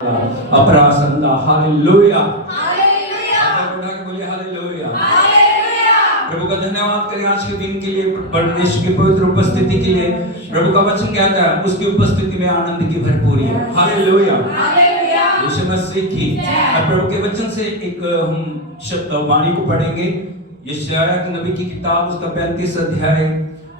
अपरासंदा hallelujah hallelujah उठा के बोलिए हालेलुया हालेलुया। प्रभु का धन्यवाद करें आज के दिन के लिए, परमेश्वर की पवित्र उपस्थिति के लिए। प्रभु का वचन कहता है उसकी उपस्थिति में आनंद की भरपूरी है। हालेलुया हालेलुया यीशु मसीह की। अब प्रभु के वचन से एक हम शब्द वाणी को पढ़ेंगे। यशायाह की नबी की किताब उसका 35 अध्याय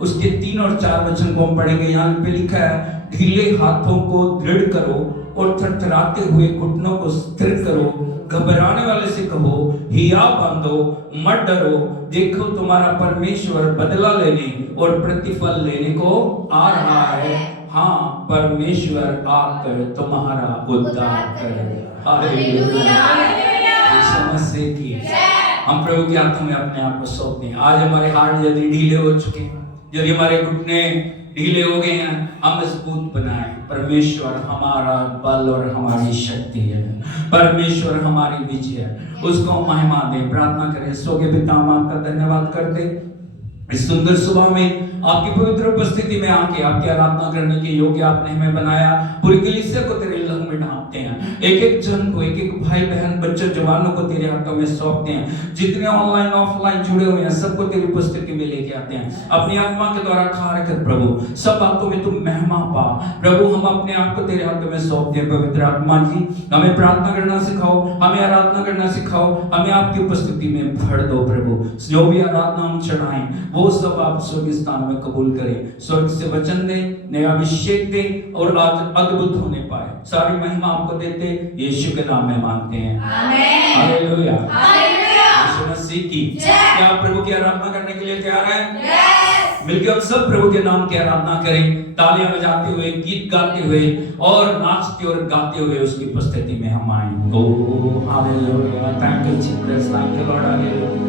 उसके 3 और 4 वचन को हम पढ़ेंगे। यहाँ पे लिखा है, ढीले हाथों को दृढ़ करो और थरथराते हुए घुटनों को स्थिर करो। घबराने वाले से कहो हिया बांधो, मत डरो, देखो तुम्हारा परमेश्वर बदला लेने और प्रतिफल लेने को आ रहा है। हाँ, परमेश्वर आकर तुम्हारा उद्धार करेगा। हालेलुया यीशु मसीह की। हम प्रभु के हाथों में अपने आप को सौंपते हैं। आज हमारे हाथ यदि ढीले हो चुके हैं, यदि हमारे घुटने ढीले हो गए हैं, हम मजबूत बनाए। परमेश्वर हमारा बल और हमारी शक्ति है, परमेश्वर हमारी विजय है, उसको महिमा दे। प्रार्थना करें। स्वर्गीय पिता, हम आपका धन्यवाद करते इस सुंदर सुबह में आपकी पवित्र उपस्थिति में आके आपकी आराधना करने के योग्य आपने हमें बनाया। पूरी कलीसिया को तेरे लहू में ढांपते हैं। एक एक जन को, एक एक भाई बहन बच्चे जवानों को तेरे हाथों में सौंपते हैं। जितने ऑनलाइन ऑफलाइन जुड़े हुए हैं सबको तेरी उपस्थिति में लेके आते हैं। अपनी आत्मा के द्वारा कार्य कर प्रभु, सब बातों में तुम महिमा पा प्रभु। हम अपने आप को तेरे हाथों में सौंपते हैं। पवित्र आत्मा जी, हमें प्रार्थना करना सिखाओ, हमें आराधना करना सिखाओ, हमें आपकी उपस्थिति में भर दो प्रभु। जो भी आराधना हम चढ़ाएं वो सब आप स्वर्गीय स्थान में कबूल करें। स्वर्ग से वचन दे, नया अभिषेक दे और आज अद्भुत होने पाए। सारी महिमा आपको देते यीशु के नाम में मांगते हैं, आमीन। हालेलुया हालेलुया यीशु मसीह की। क्या आप प्रभु की आराधना करने के लिए तैयार हैं? यस। मिलकर हम सब प्रभु के नाम की आराधना करें, तालियां बजाते हुए, गीत गाते हुए और नाचते और गाते हुए उसकी उपस्थिति में हम आएं। Oh hallelujah, thank you Jesus, thank you Lord, hallelujah.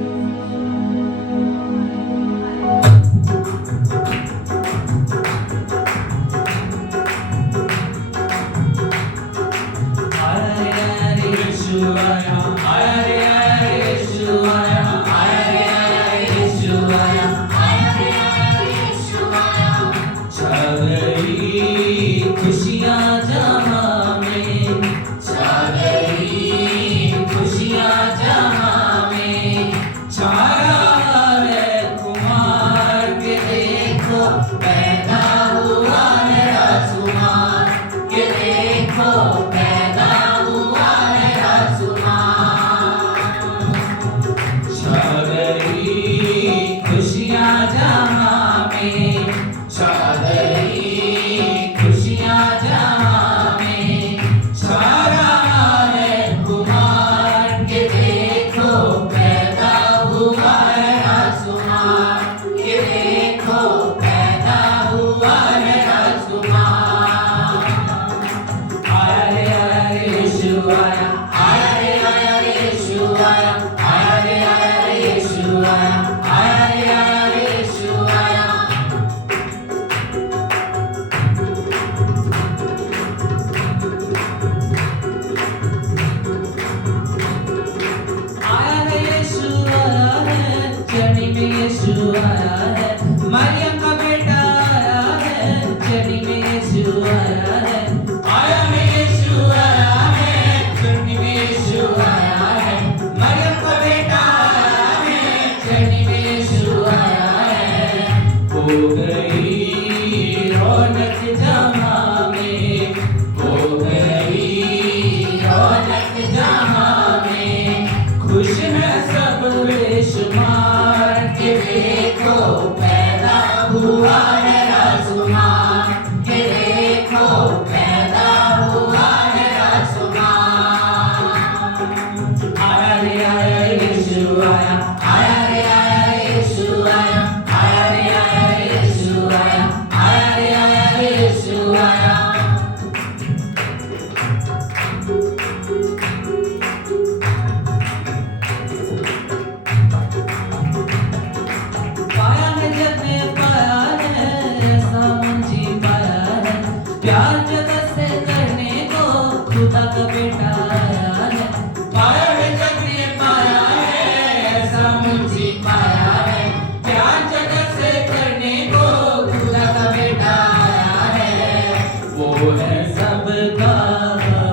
वो है सबका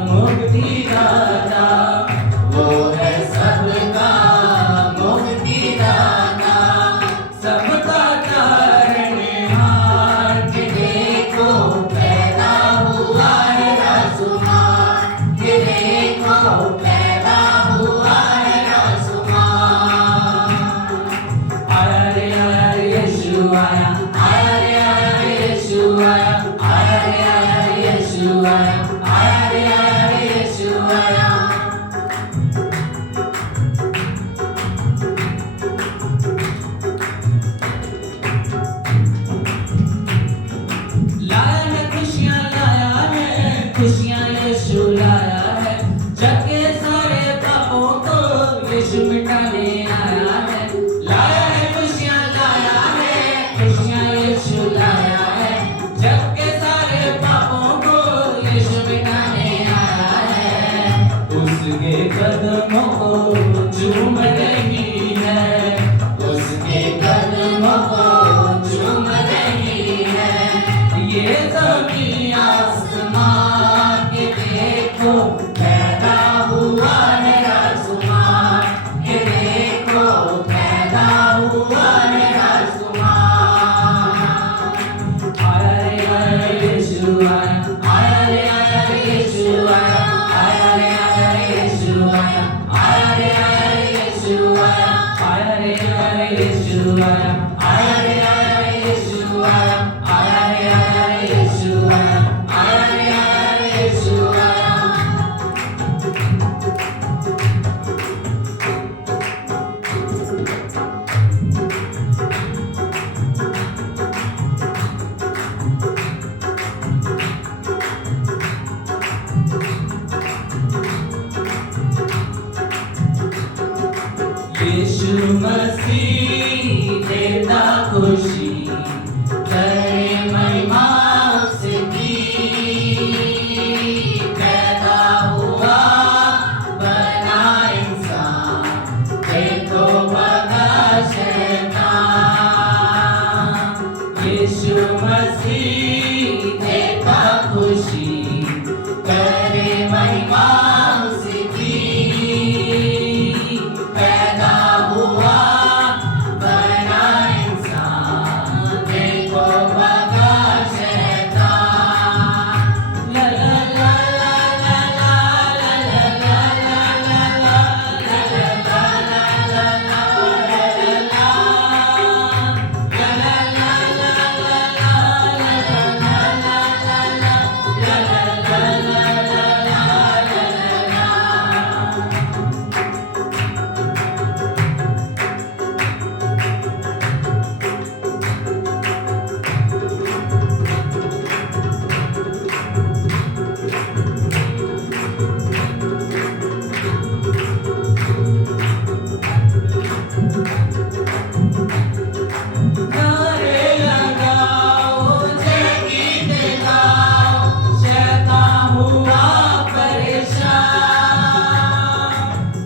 मुक्ति कदमों को चूम रही है, उसके कदमों को चूम रही है। ये ज़मीं आसमां के देखो पैदा हुआ है आसमां के देखो पैदा हुआ है आसमां। आया रे यीशु आया रे यीशु आया, आया रे यीशु आया, आया रे यीशु आया, आया रे यीशु आया, आया रे यीशु आया, आया रे यीशु आया, आया रे यीशु आया। यीशु मसीह देता खुशी, करे महिमा उसकी। पैदा हुआ बना इंसान, देखो भगा शैतान। यीशु मसीह देता खुशी, करे महिमा उसकी। पैदा हुआ बना इंसान, देखो भगा शैतान। ला ला ला ला ला ला ला ला ला ला ला नारे लगाओ जय गीत गाओ, शैतान हुआ परेशान।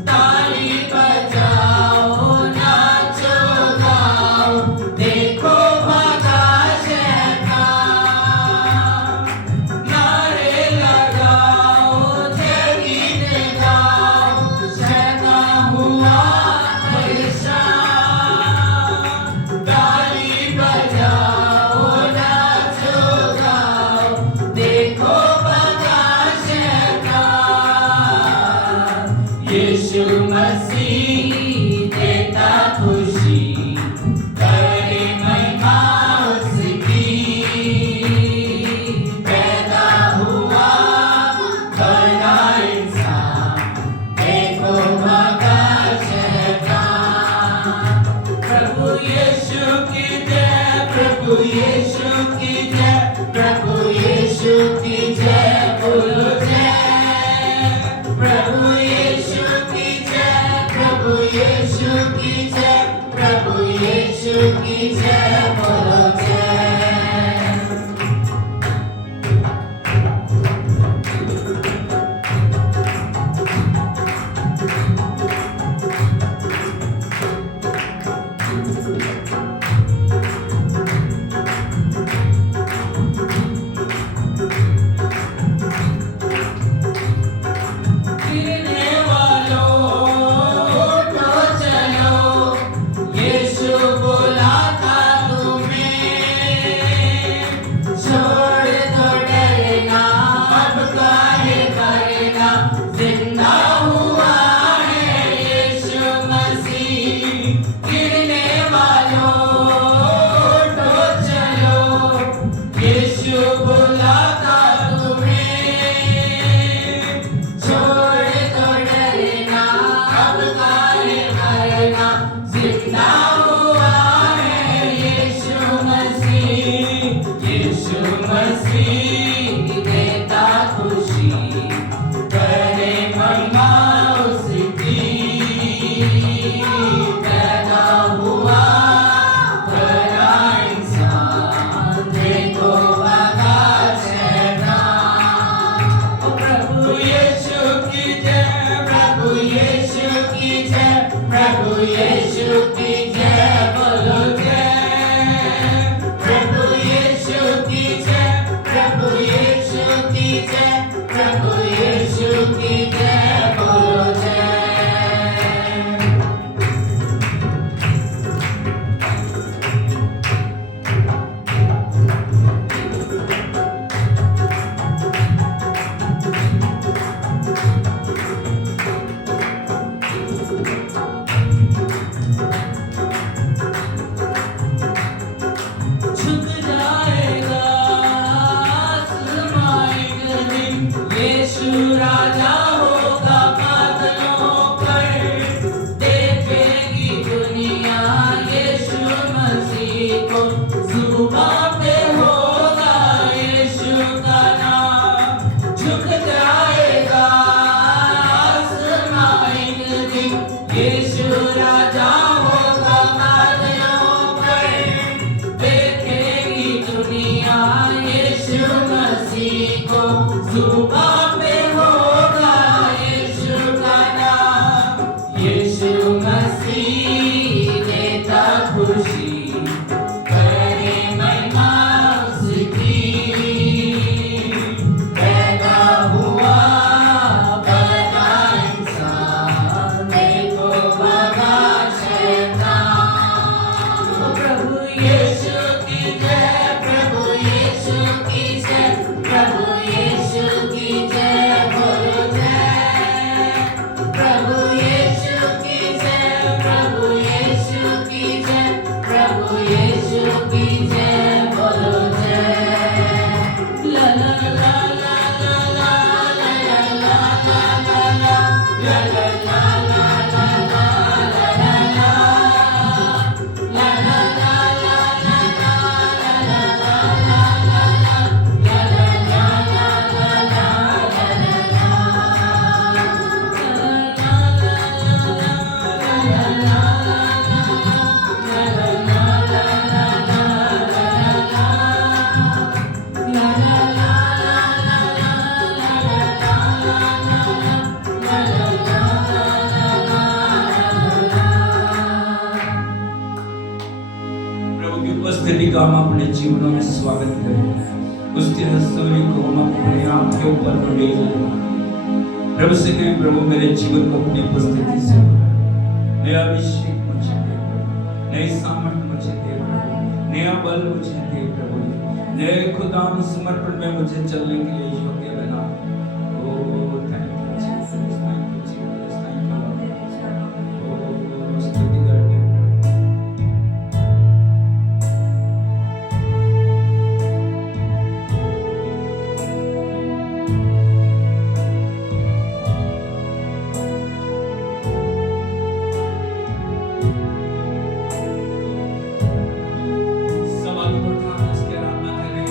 ताली बजाओ नाचो गाओ, देखो भागा शैतान। नारे लगाओ जय गीत गाओ, शैतान हुआ परेशान। ताली बजाओ नाचो गाओ, देखो भगा शैतान। यीशु मसीह देता खुशी, करे महिमा उसकी। पैदा हुआ बना इंसान, देखो भगा शैतान। प्रभु यीशु की जय, प्रभु यीशु की जय, प्रभु यीशु की जय बोलो जय। प्रभु यीशु की जय, प्रभु यीशु की जय, प्रभु यीशु की जय बोलो जय। गिरने वालों उठो चलो, यीशु बुलाता तुम्हें। छोड़ दो डरना, अब काहे करना, जिंदा हुआ है यीशु मसीह। गिरने वालों उठो चलो, यीशु बुलाता तुम्हें। छोड़ दो डरना, अब काहे करना, जिंदा हुआ है यीशु मसीह। यीशु मसीह देता खुशी, करे यीशु की जय बोलो जय, प्रभु यीशु की जय, प्रभु यीशु की जय, प्रभु यीशु की जय बोलो जय। झुक जाएगा आसमां एक दिन, यीशु राजा होगा बादलों पर, देखेगी दुनिया यीशु मसीह को, जुबां पे होगा यीशु का नाम। झुक जाएगा आसमां एक दिन, यीशु राजा होगा बादलों पर, देखेगी दुनिया यीशु मसीह को, जुबां पे होगा यीशु का नाम। यीशु मसीह देता खुशी, करे महिमा उसकी, पैदा हुआ बड़ा इंसान, देखो भगा शैतान। प्रभु यीशु की जय, प्रभु यीशु की जय, प्रभु यीशु की जय बोलो जय, प्रभु यीशु की जय, प्रभु यीशु की जय, प्रभु यीशु की जय बोलो जय। ला ला ला ला ला ला ला ला ला ला ला ला ला ला ला ला ला ला प्रभु की उपस्थिति का हम अपने जीवनों में स्वागत करें। उसके हस्तूरी को हम अपने आप के ऊपर मंडेल लें। प्रभु से कहें, प्रभु मेरे जीवन को अपनी उपस्थिति से भर। नया अभिषेक मुझे दे प्रभु, नई सामर्थ मुझे दे प्रभु, नया बल मुझे दे प्रभु, नए खुदा समर्पण में मुझे चलने के लिए योग्य बना। Oh thank you Jesus, thank you Jesus, thank you. ओ स्तुति करते हैं। सवाल उठा उसके आराधना करें।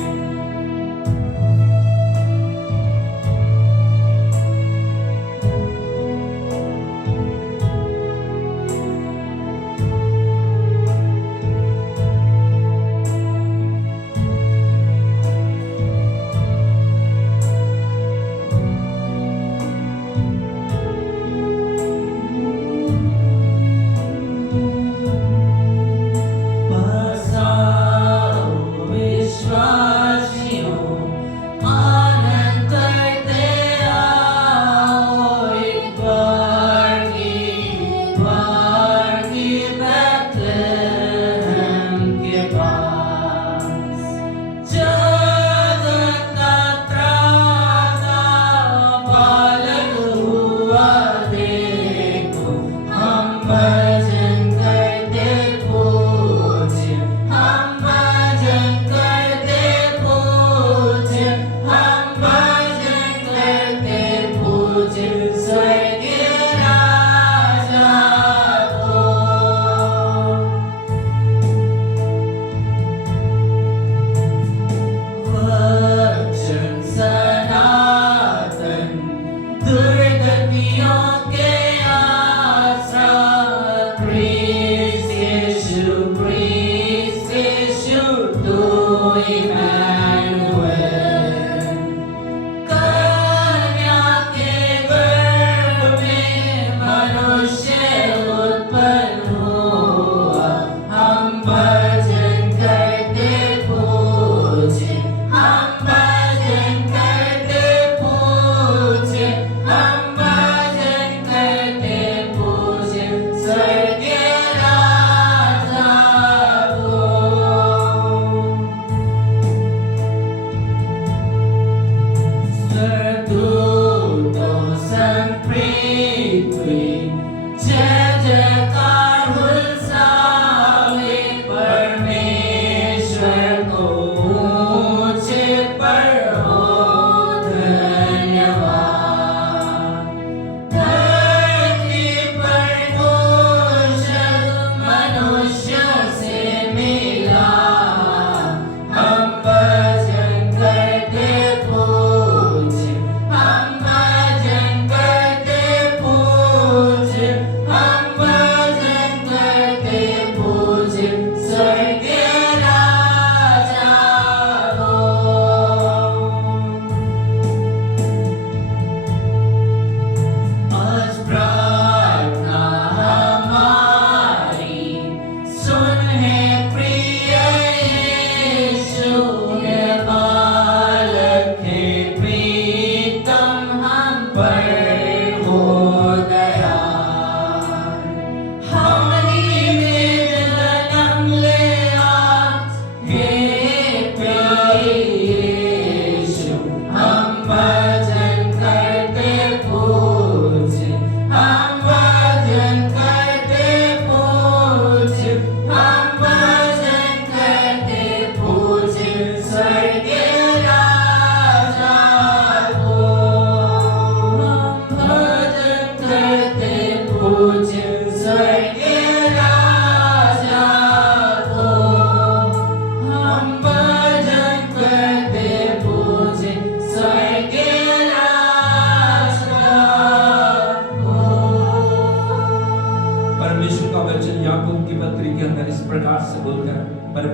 कन्या के गर्भ में मनुष्य उत्पन्न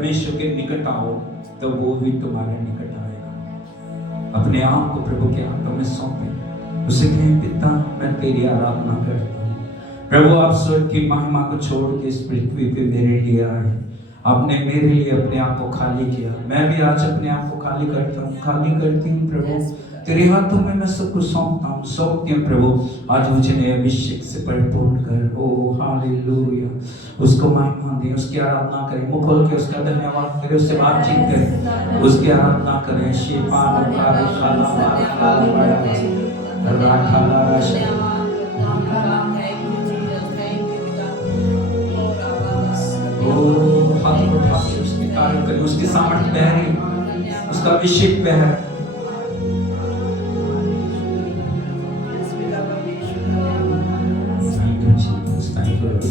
परमेश्वर के निकट आओ तो वो भी तुम्हारे निकट आएगा। अपने आप को प्रभु के हाथों में सौंपे, उसे कहें पिता मैं तेरी आराधना करता हूँ। प्रभु आप स्वर्ग की महिमा को छोड़ के इस पृथ्वी पे मेरे लिए आए, आपने मेरे लिए अपने आप को खाली किया। मैं भी आज अपने आप को खाली करता हूँ, खाली करती हूँ प्रभु, तेरे हाथों में मैं सब कुछ सौंपता हूँ, सौंपती हूँ प्रभु। आज मुझे नए अभिषेक से परिपूर्ण कर। ओ हालेलुया, उसको महिमा दे, उसकी आराधना करें, मुंह खोल के उसका धन्यवाद करें, उससे बातचीत करें, उसकी आराधना करें। हाथ उठा के उसकी तारीफ करें, उसके सामर्थ्य बहरे, उसका अभिषेक बहरे। Thank you, Lord.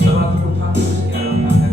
सब हाथ उठा के उसकी आराधना करें।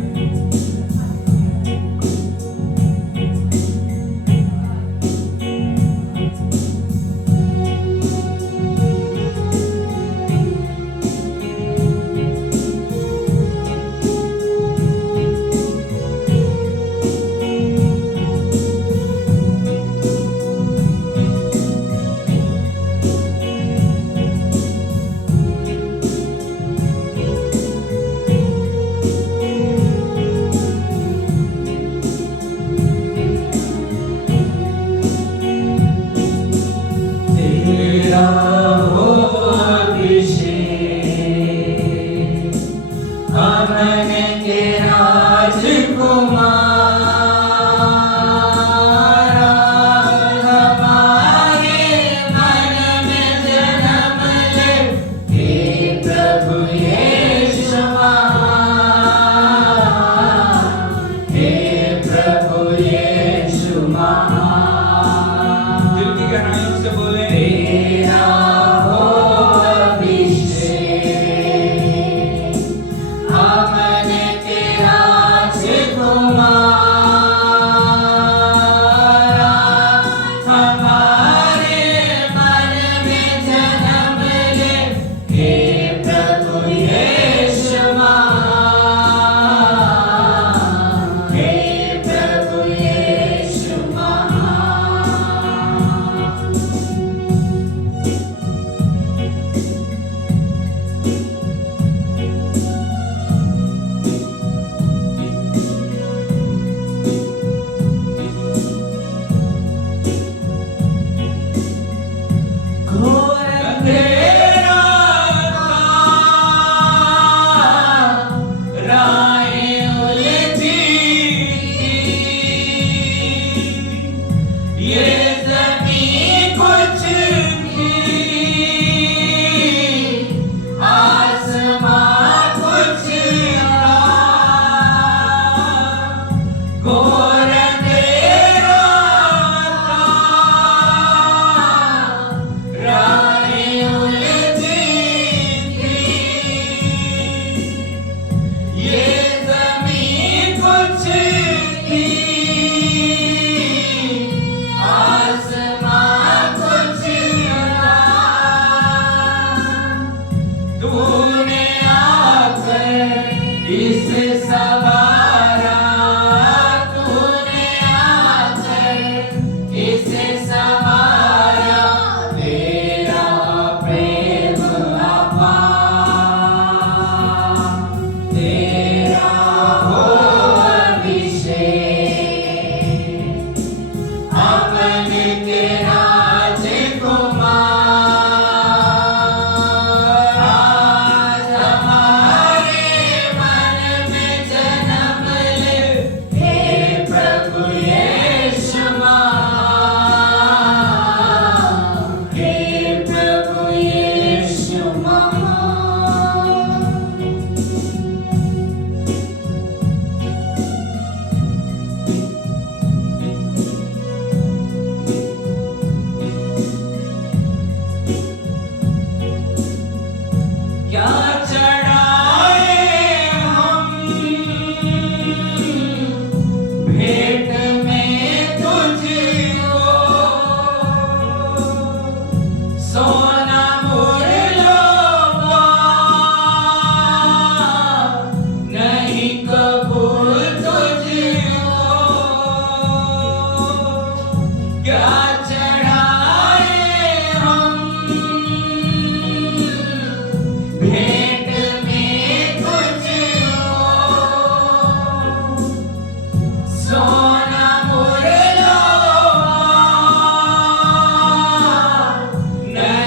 दिल की गहराइयों से बोले तेरा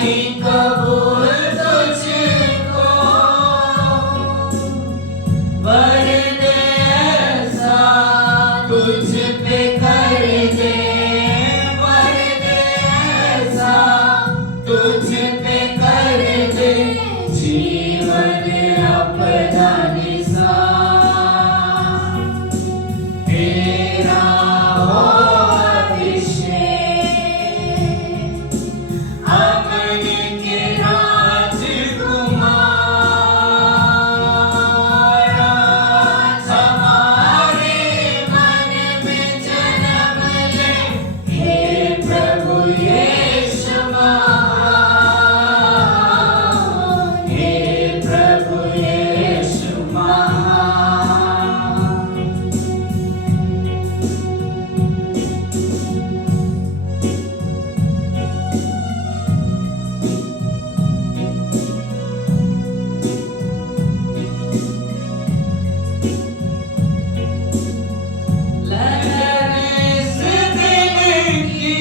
नहीं कबूल तुझको वरदे ऐसा तुझ पे कर दे वरदे ऐसा तुझ पे कर दे जीवन अपना निसार तेरा हो अभिषेक अमन के राजकुमार हमारे मन में जन्म ले हे प्रभु यीशु महान हे प्रभु यीशु महान लहरें इस दिन की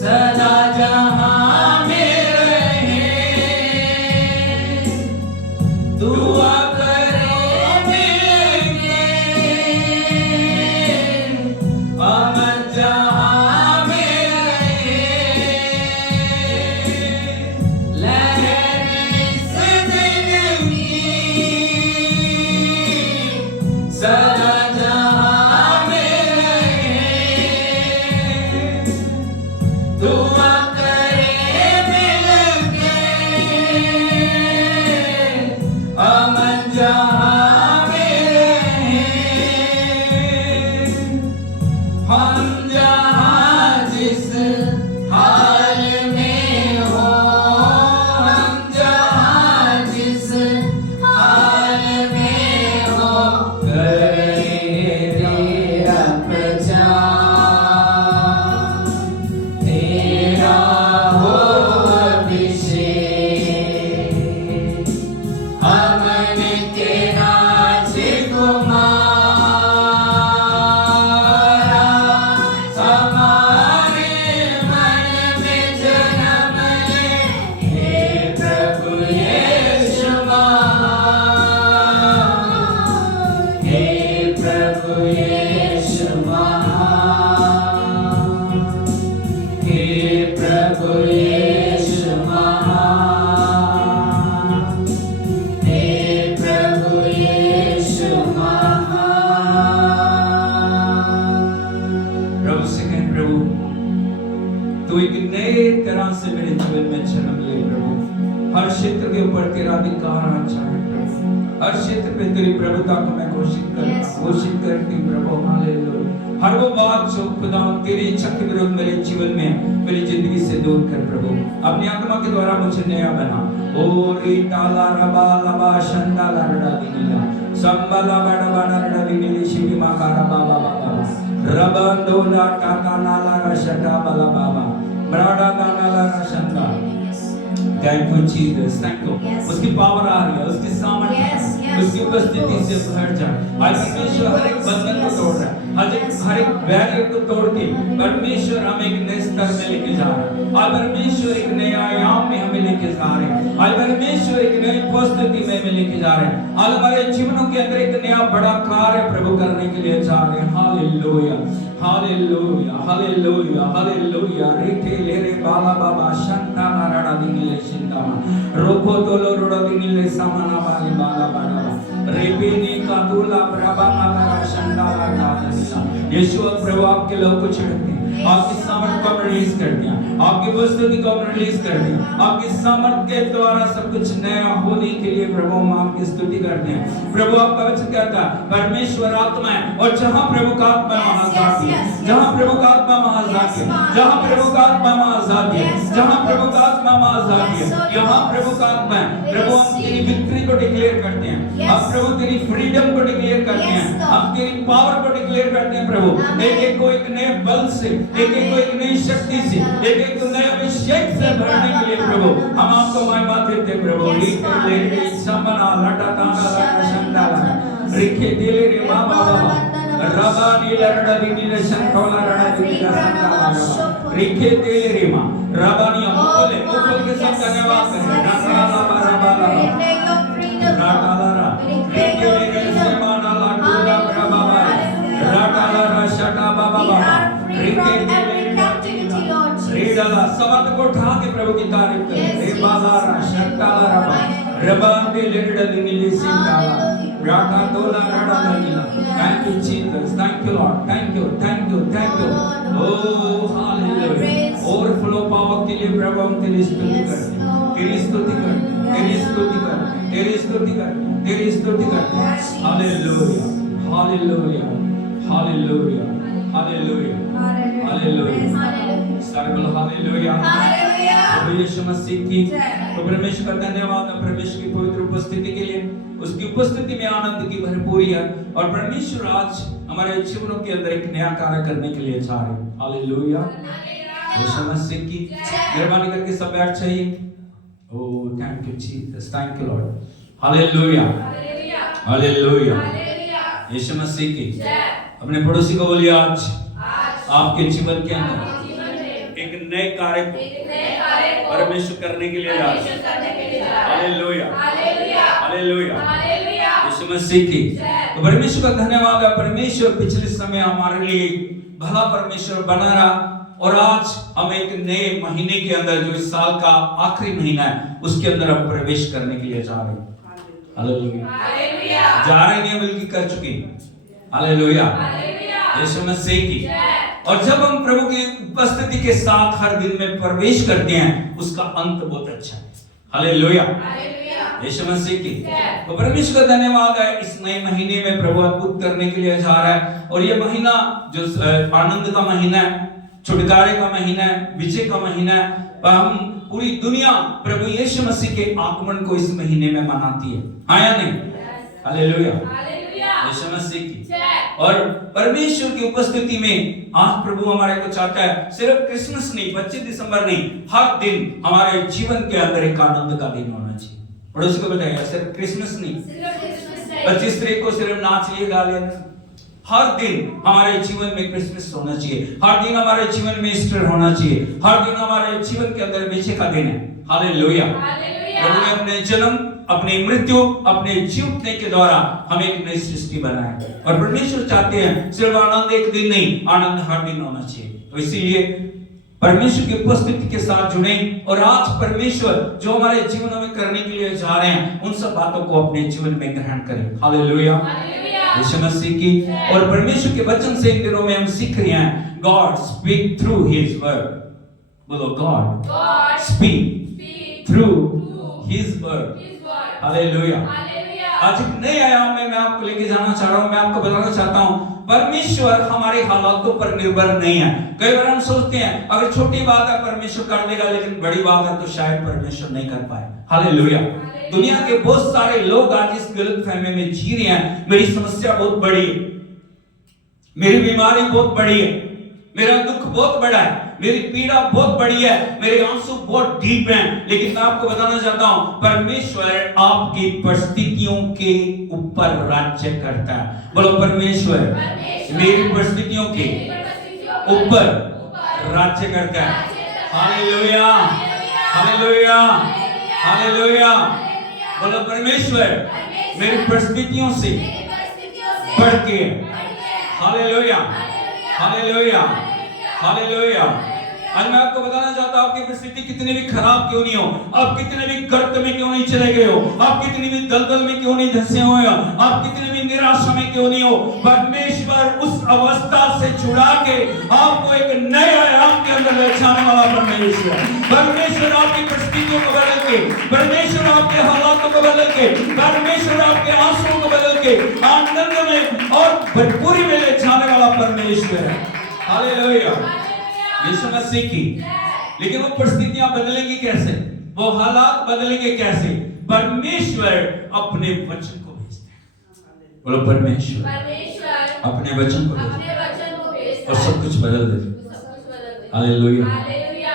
सदा जहां में रहे दुआ करो मिलके अमन जहां में रहे लहरें इस दिन की सदा जहां में रहे दुआ करे मिलके अमन जहां में रहे हम जहां जिस हाल में हो हम जहां जिस हाल में हो करे तेरा प्रचार तेरा हो अभिषेक अमन के राजकुमार हमारे मन में जन्म ले हे प्रभु यीशु महान हे प्रभु यीशु महान हे प्रभु यीशु महान हे प्रभु यीशु महान प्रभु से कहें प्रभु तू एक नए तरह से मेरे जीवन में जन्म ले प्रभु हर क्षेत्र के ऊपर तेरा अधिकार आना चाहिए प्रभु हर क्षेत्र पे तेरी प्रभुता को मैं घोषित करती प्रभु हालेलुया हर वो बात जो खुदा तेरी इच्छा के विरुद्ध मेरे जीवन में मेरी जिंदगी से दूर कर प्रभु अपनी आत्मा के द्वारा मुझे नया बना ओ री ताला रबा लबा शंदा लरडा दिनिला संबला बड़ा बड़ा रडा दिनिली शिवी माकारा बाबा बाबा रबंदोला टाटा नाला रशटा बला बाबा बड़ा नाला रशंदा thank you Jesus thank you उसकी पावर आ रही है उसकी सामर्थ्य उसकी उपस्थिति से भर जाए आज परमेश्वर हर एक बंधन को तोड़ रहा है हर एक बैरियर को तोड़ के परमेश्वर हमें एक नए स्तर में लेके जा रहा है आज परमेश्वर एक नए आयाम में हमें लेके जा रहे हैं आज परमेश्वर एक नई परिस्थिति में हमें लेके जा रहे हैं आज हमारे जीवनों के अंदर एक नया बड़ा कार्य प्रभु करने के लिए जा रहे हैं हालेलुया हालेलुया हालेलुया हालेलुया रेठे लेरे बाला बाबा शंता नाराडा दिनिले शिंदामा रोको तोलो रोडा दिनिले समाना बाली बाला बाला रेपेनी कातुला प्रभा नारा शंडाला नादनिला यीशु प्रभु आपके लोग को छिड़कते हैं आपकी सामर्थ को रिलीज कर दिया आपकी उपस्थिति को रिलीज कर दिया आपकी सामर्थ के द्वारा सब कुछ नया होने के लिए प्रभु हम आपकी स्तुति करते हैं प्रभु आपका वचन कहता है परमेश्वर आत्मा है और जहां प्रभु का आत्मा महाजाती है जहां प्रभु का आत्मा महाजाती है जहां प्रभु का आत्मा महाजाती है जहां प्रभु का आत्मा महाजाती है यहां प्रभु का आत्मा है प्रभु हम तेरी विक्ट्री को डिक्लेयर करते हैं हम प्रभु तेरी फ्रीडम को डिक्लेयर करते हैं हम तेरी पावर को डिक्लेयर करते हैं प्रभु एक एक को एक नए बल से एक एक को एक नई शक्ति से एक एक को नए अभिषेक से भरने के लिए प्रभु हम आपको महिमा देते हैं प्रभु ले समना लटा ताना लटा शंडाला रिखे दिले रे बाबा बाबा Rabani lerda bini shantola rada bini shantola रिखे तेरे रीमा राबानी मुकुले मुकुल के साथ धन्यवाद करें नाकाला बाराबाला राकाला रिखे तेरे सेवाना लाडूला ब्रह्मा राकाला शटा बाबा रिखे तेरे रीडाला समत को उठा के प्रभु की तारीफ करें रे बाला शटाला रबा रबान दे लेडा दिनिले सिंगाला राका दोला रडा दिनिला Thank you Jesus thank you Lord thank you thank you thank you oh hallelujah overflow power के लिए प्रभु हम तेरी स्तुति करते हैं तेरी स्तुति करते हैं तेरी स्तुति करते हैं तेरी स्तुति करते हैं तेरी स्तुति करते हैं hallelujah hallelujah hallelujah hallelujah hallelujah सर्वल hallelujah प्रभु यीशु मसीह की तो परमेश्वर का धन्यवाद परमेश्वर की पवित्र उपस्थिति के लिए उसकी उपस्थिति में आनंद की भरपूरी है और परमेश्वर आज हमारे जीवनों के अंदर एक नया कार्य करने के लिए चाह रहे हैं हालेलुया यीशु मसीह की मेहरबानी करके सब बैठ जाइए oh thank you Jesus thank you Lord hallelujah hallelujah यीशु मसीह की अपने पड़ोसी को बोलिए आज आपके जीवन के अंदर एक नए कार्य को परमेश्वर करने के लिए जा रहा है हालेलुया हालेलुया यीशु मसीह की तो परमेश्वर का धन्यवाद है परमेश्वर पिछले समय हमारे लिए भला परमेश्वर बना रहा और आज हम एक नए महीने के अंदर जो इस साल का आखिरी महीना है उसके अंदर हम प्रवेश करने के लिए जा रहे हैं हालेलुया जा रहे नहीं बल्कि कर चुके हालेलुया यीशु मसीह की और जब हम प्रभु की उपस्थिति के साथ हर दिन में प्रवेश करते हैं उसका अंत बहुत अच्छा है हालेलुया यीशु मसीह की तो परमेश्वर का धन्यवाद है इस नए महीने में प्रभु अद्भुत करने के लिए जा रहा है और ये महीना जो आनंद का महीना है छुटकारे का महीना है विजय का महीना है हम पूरी दुनिया प्रभु यीशु मसीह के आगमन को इस महीने में मनाती है हाँ या नहीं हालेलुया यीशु मसीह की और परमेश्वर की उपस्थिति में आज प्रभु हमारे को चाहता है सिर्फ क्रिसमस नहीं 25 दिसंबर नहीं हर दिन हमारे जीवन के अंदर एक आनंद का दिन होना चाहिए पड़ोसी को बताइए सिर्फ क्रिसमस नहीं 25 तारीख को सिर्फ नाच लिए गा लेना हर दिन हमारे जीवन में क्रिसमस होना चाहिए हर दिन हमारे जीवन में ईस्टर होना चाहिए हर दिन हमारे जीवन के अंदर विजय का दिन है हालेलुया प्रभु ने अपने जन्म अपनी मृत्यु अपने जीवने के द्वारा हमें एक नई सृष्टि बनाया और परमेश्वर चाहते हैं सिर्फ आनंद एक दिन नहीं आनंद हर दिन होना चाहिए तो इसीलिए परमेश्वर की उपस्थिति के साथ जुड़े और आज परमेश्वर जो हमारे जीवन में करने के लिए जा रहे हैं उन सब बातों को अपने जीवन में ग्रहण करें हालेलुया यीशु मसीह की और परमेश्वर के वचन से इन दिनों में हम सीख रहे हैं God speak through his word बोलो God speak through his word hallelujah आज एक नए आयाम में मैं आपको लेके जाना चाह रहा हूं मैं आपको बताना चाहता हूं परमेश्वर हमारे हालातों पर निर्भर नहीं है कई बार हम सोचते हैं अगर छोटी बात है परमेश्वर कर लेगा लेकिन बड़ी बात है तो शायद परमेश्वर नहीं कर पाए हालेलुया दुनिया के बहुत सारे लोग आज इस गलतफहमी में जी रहे हैं मेरी समस्या बहुत बड़ी है मेरी बीमारी बहुत बड़ी है मेरा दुख बहुत बड़ा है मेरी पीड़ा बहुत बड़ी है मेरे आंसू बहुत डीप हैं लेकिन मैं आपको बताना चाहता हूं परमेश्वर आपकी परिस्थितियों के ऊपर राज्य करता है बोलो परमेश्वर मेरी परिस्थितियों के ऊपर राज्य करता है हालेलुया हालेलुया हालेलुया बोलो परमेश्वर मेरी परिस्थितियों से बढ़ के हालेलुया हालेलुया हालेलुया आज मैं आपको बताना चाहता हूं आपकी परिस्थिति कितनी भी खराब क्यों नहीं हो आप कितने भी गर्त में क्यों नहीं चले गए हो आप कितनी भी दलदल में क्यों नहीं धंसे हुए हो आप कितनी भी निराशा में क्यों नहीं हो परमेश्वर उस अवस्था से छुड़ा के आपको एक नए आयाम के अंदर ले जाने वाला परमेश्वर परमेश्वर आपकी परिस्थितियों को बदल के परमेश्वर आपके हालातों को बदल के परमेश्वर आपके आंसुओं को बदल के आनंद में और भरपूरी में ले जाने वाला परमेश्वर है हालेलुया यीशु मसीह की लेकिन वो परिस्थितियां बदलेंगी कैसे वो हालात बदलेंगे कैसे परमेश्वर अपने वचन को भेजता है बोलो परमेश्वर अपने वचन को भेजता है और सब कुछ बदल देता हालेलुया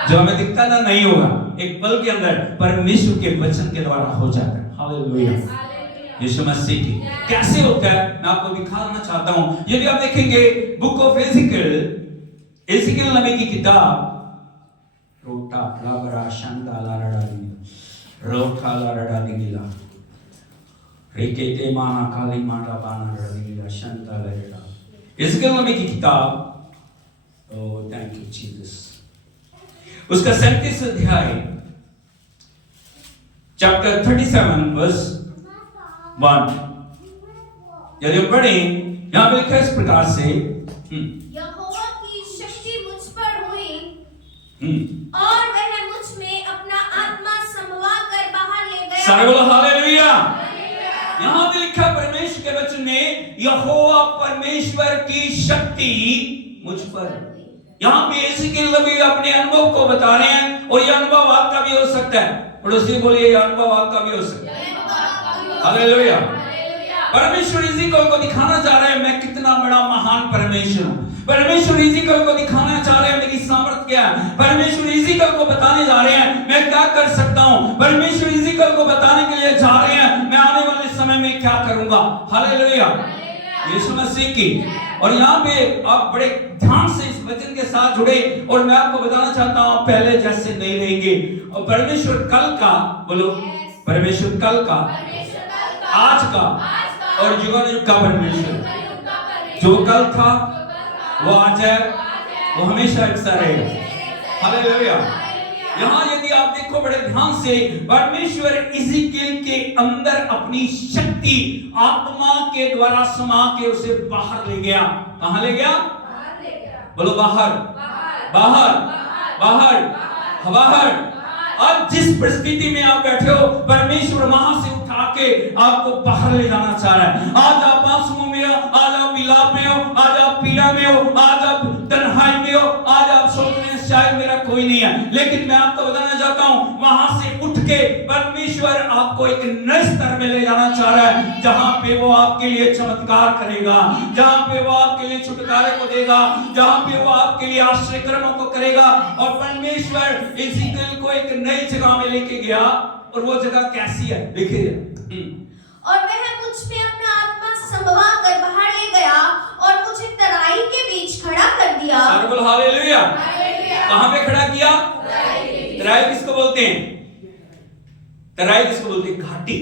जो हमें दिखता था नहीं होगा एक पल के अंदर परमेश्वर के वचन के द्वारा हो जाता है हालेलुया यीशु मसीह की। कैसे होता है मैं आपको दिखाना चाहता हूं। यदि आप देखेंगे बुक ऑफ एजिकल नबी की किताब, रोटा लाबरा शांता लारडा दी रोटा लारडा दिगिला रेकेते माना काली माटा बाना रदिगिला शांता लारडा, एजिकल नबी की किताब। ओह थैंक यू जीसस। उसका 37 अध्याय चैप्टर 37 वर्स 1, यदि हम पढ़ें यहां पे लिखा है इस प्रकार से, यहोवा की शक्ति मुझ पर हुई और वह मुझ में अपना आत्मा समवा कर बाहर ले गया। सारे बोलो हालेलुया। यहां पे लिखा परमेश्वर के वचन में यहोवा परमेश्वर की शक्ति मुझ पर। यहां पे एजिकल नबी अपने अनुभव को बता रहे हैं और यह अनुभव आपका भी हो सकता है। पड़ोसी बोलिए यह अनुभव आपका भी हो सकता है। हालेलुया। परमेश्वर एजिकल को दिखाना चाह रहा है मैं कितना बड़ा महान परमेश्वर हूं। परमेश्वर एजिकल को दिखाना चाह रहे हैं मेरी सामर्थ्य क्या है। परमेश्वर एजिकल को बताने जा रहे हैं मैं क्या कर सकता हूं। परमेश्वर एजिकल को बताने के लिए जा रहे हैं मैं आने वाले समय में क्या करूंगा। हालेलुया, यीशु मसीह की। और यहाँ पे आप बड़े ध्यान से इस वचन के साथ जुड़े और मैं आपको बताना चाहता हूं आप पहले जैसे नहीं रहेंगे। और परमेश्वर कल का, बोलो परमेश्वर कल का, आज का और युग युग का परमेश्वर। जो कल था वो आज है, वो हमेशा एक सा रहेगा। हालेलुया। यहाँ यदि आप देखो बड़े ध्यान से, परमेश्वर एजिकल के अंदर अपनी शक्ति आत्मा के द्वारा समा के उसे बाहर ले गया। कहां ले गया? बोलो बाहर, बाहर, बाहर, बाहर। अब जिस परिस्थिति में आप बैठे हो परमेश्वर वहां से उठा के आपको बाहर ले जाना चाह रहा है। आज आप आंसुओं में हो, आज आप विलाप में हो, आज आप पीड़ा में हो, आज आप तन्हाई में हो, आज आप सोच रहे हैं शायद मेरा कोई नहीं है। लेकिन मैं आपको बताना चाहता हूं वहां से उठ के परमेश्वर आपको एक नए स्तर में ले जाना चाह रहा है जहां पे वो आपके लिए चमत्कार करेगा, जहां पे वो आपके लिए छुटकारे को देगा, जहां पे वो आपके लिए आश्चर्य कर्मों को करेगा। और परमेश्वर एजिकल को एक नई जगह में लेके गया। और वो जगह कैसी है देखिए। और वह मुझ में अपना आत्मा समवा कर बाहर ले गया और मुझे तराई के बीच खड़ा कर दिया। सारे बोल हालेलुया। कहां पे खड़ा किया? तराई किसको बोलते हैं? तराई किसको बोलते हैं? घाटी।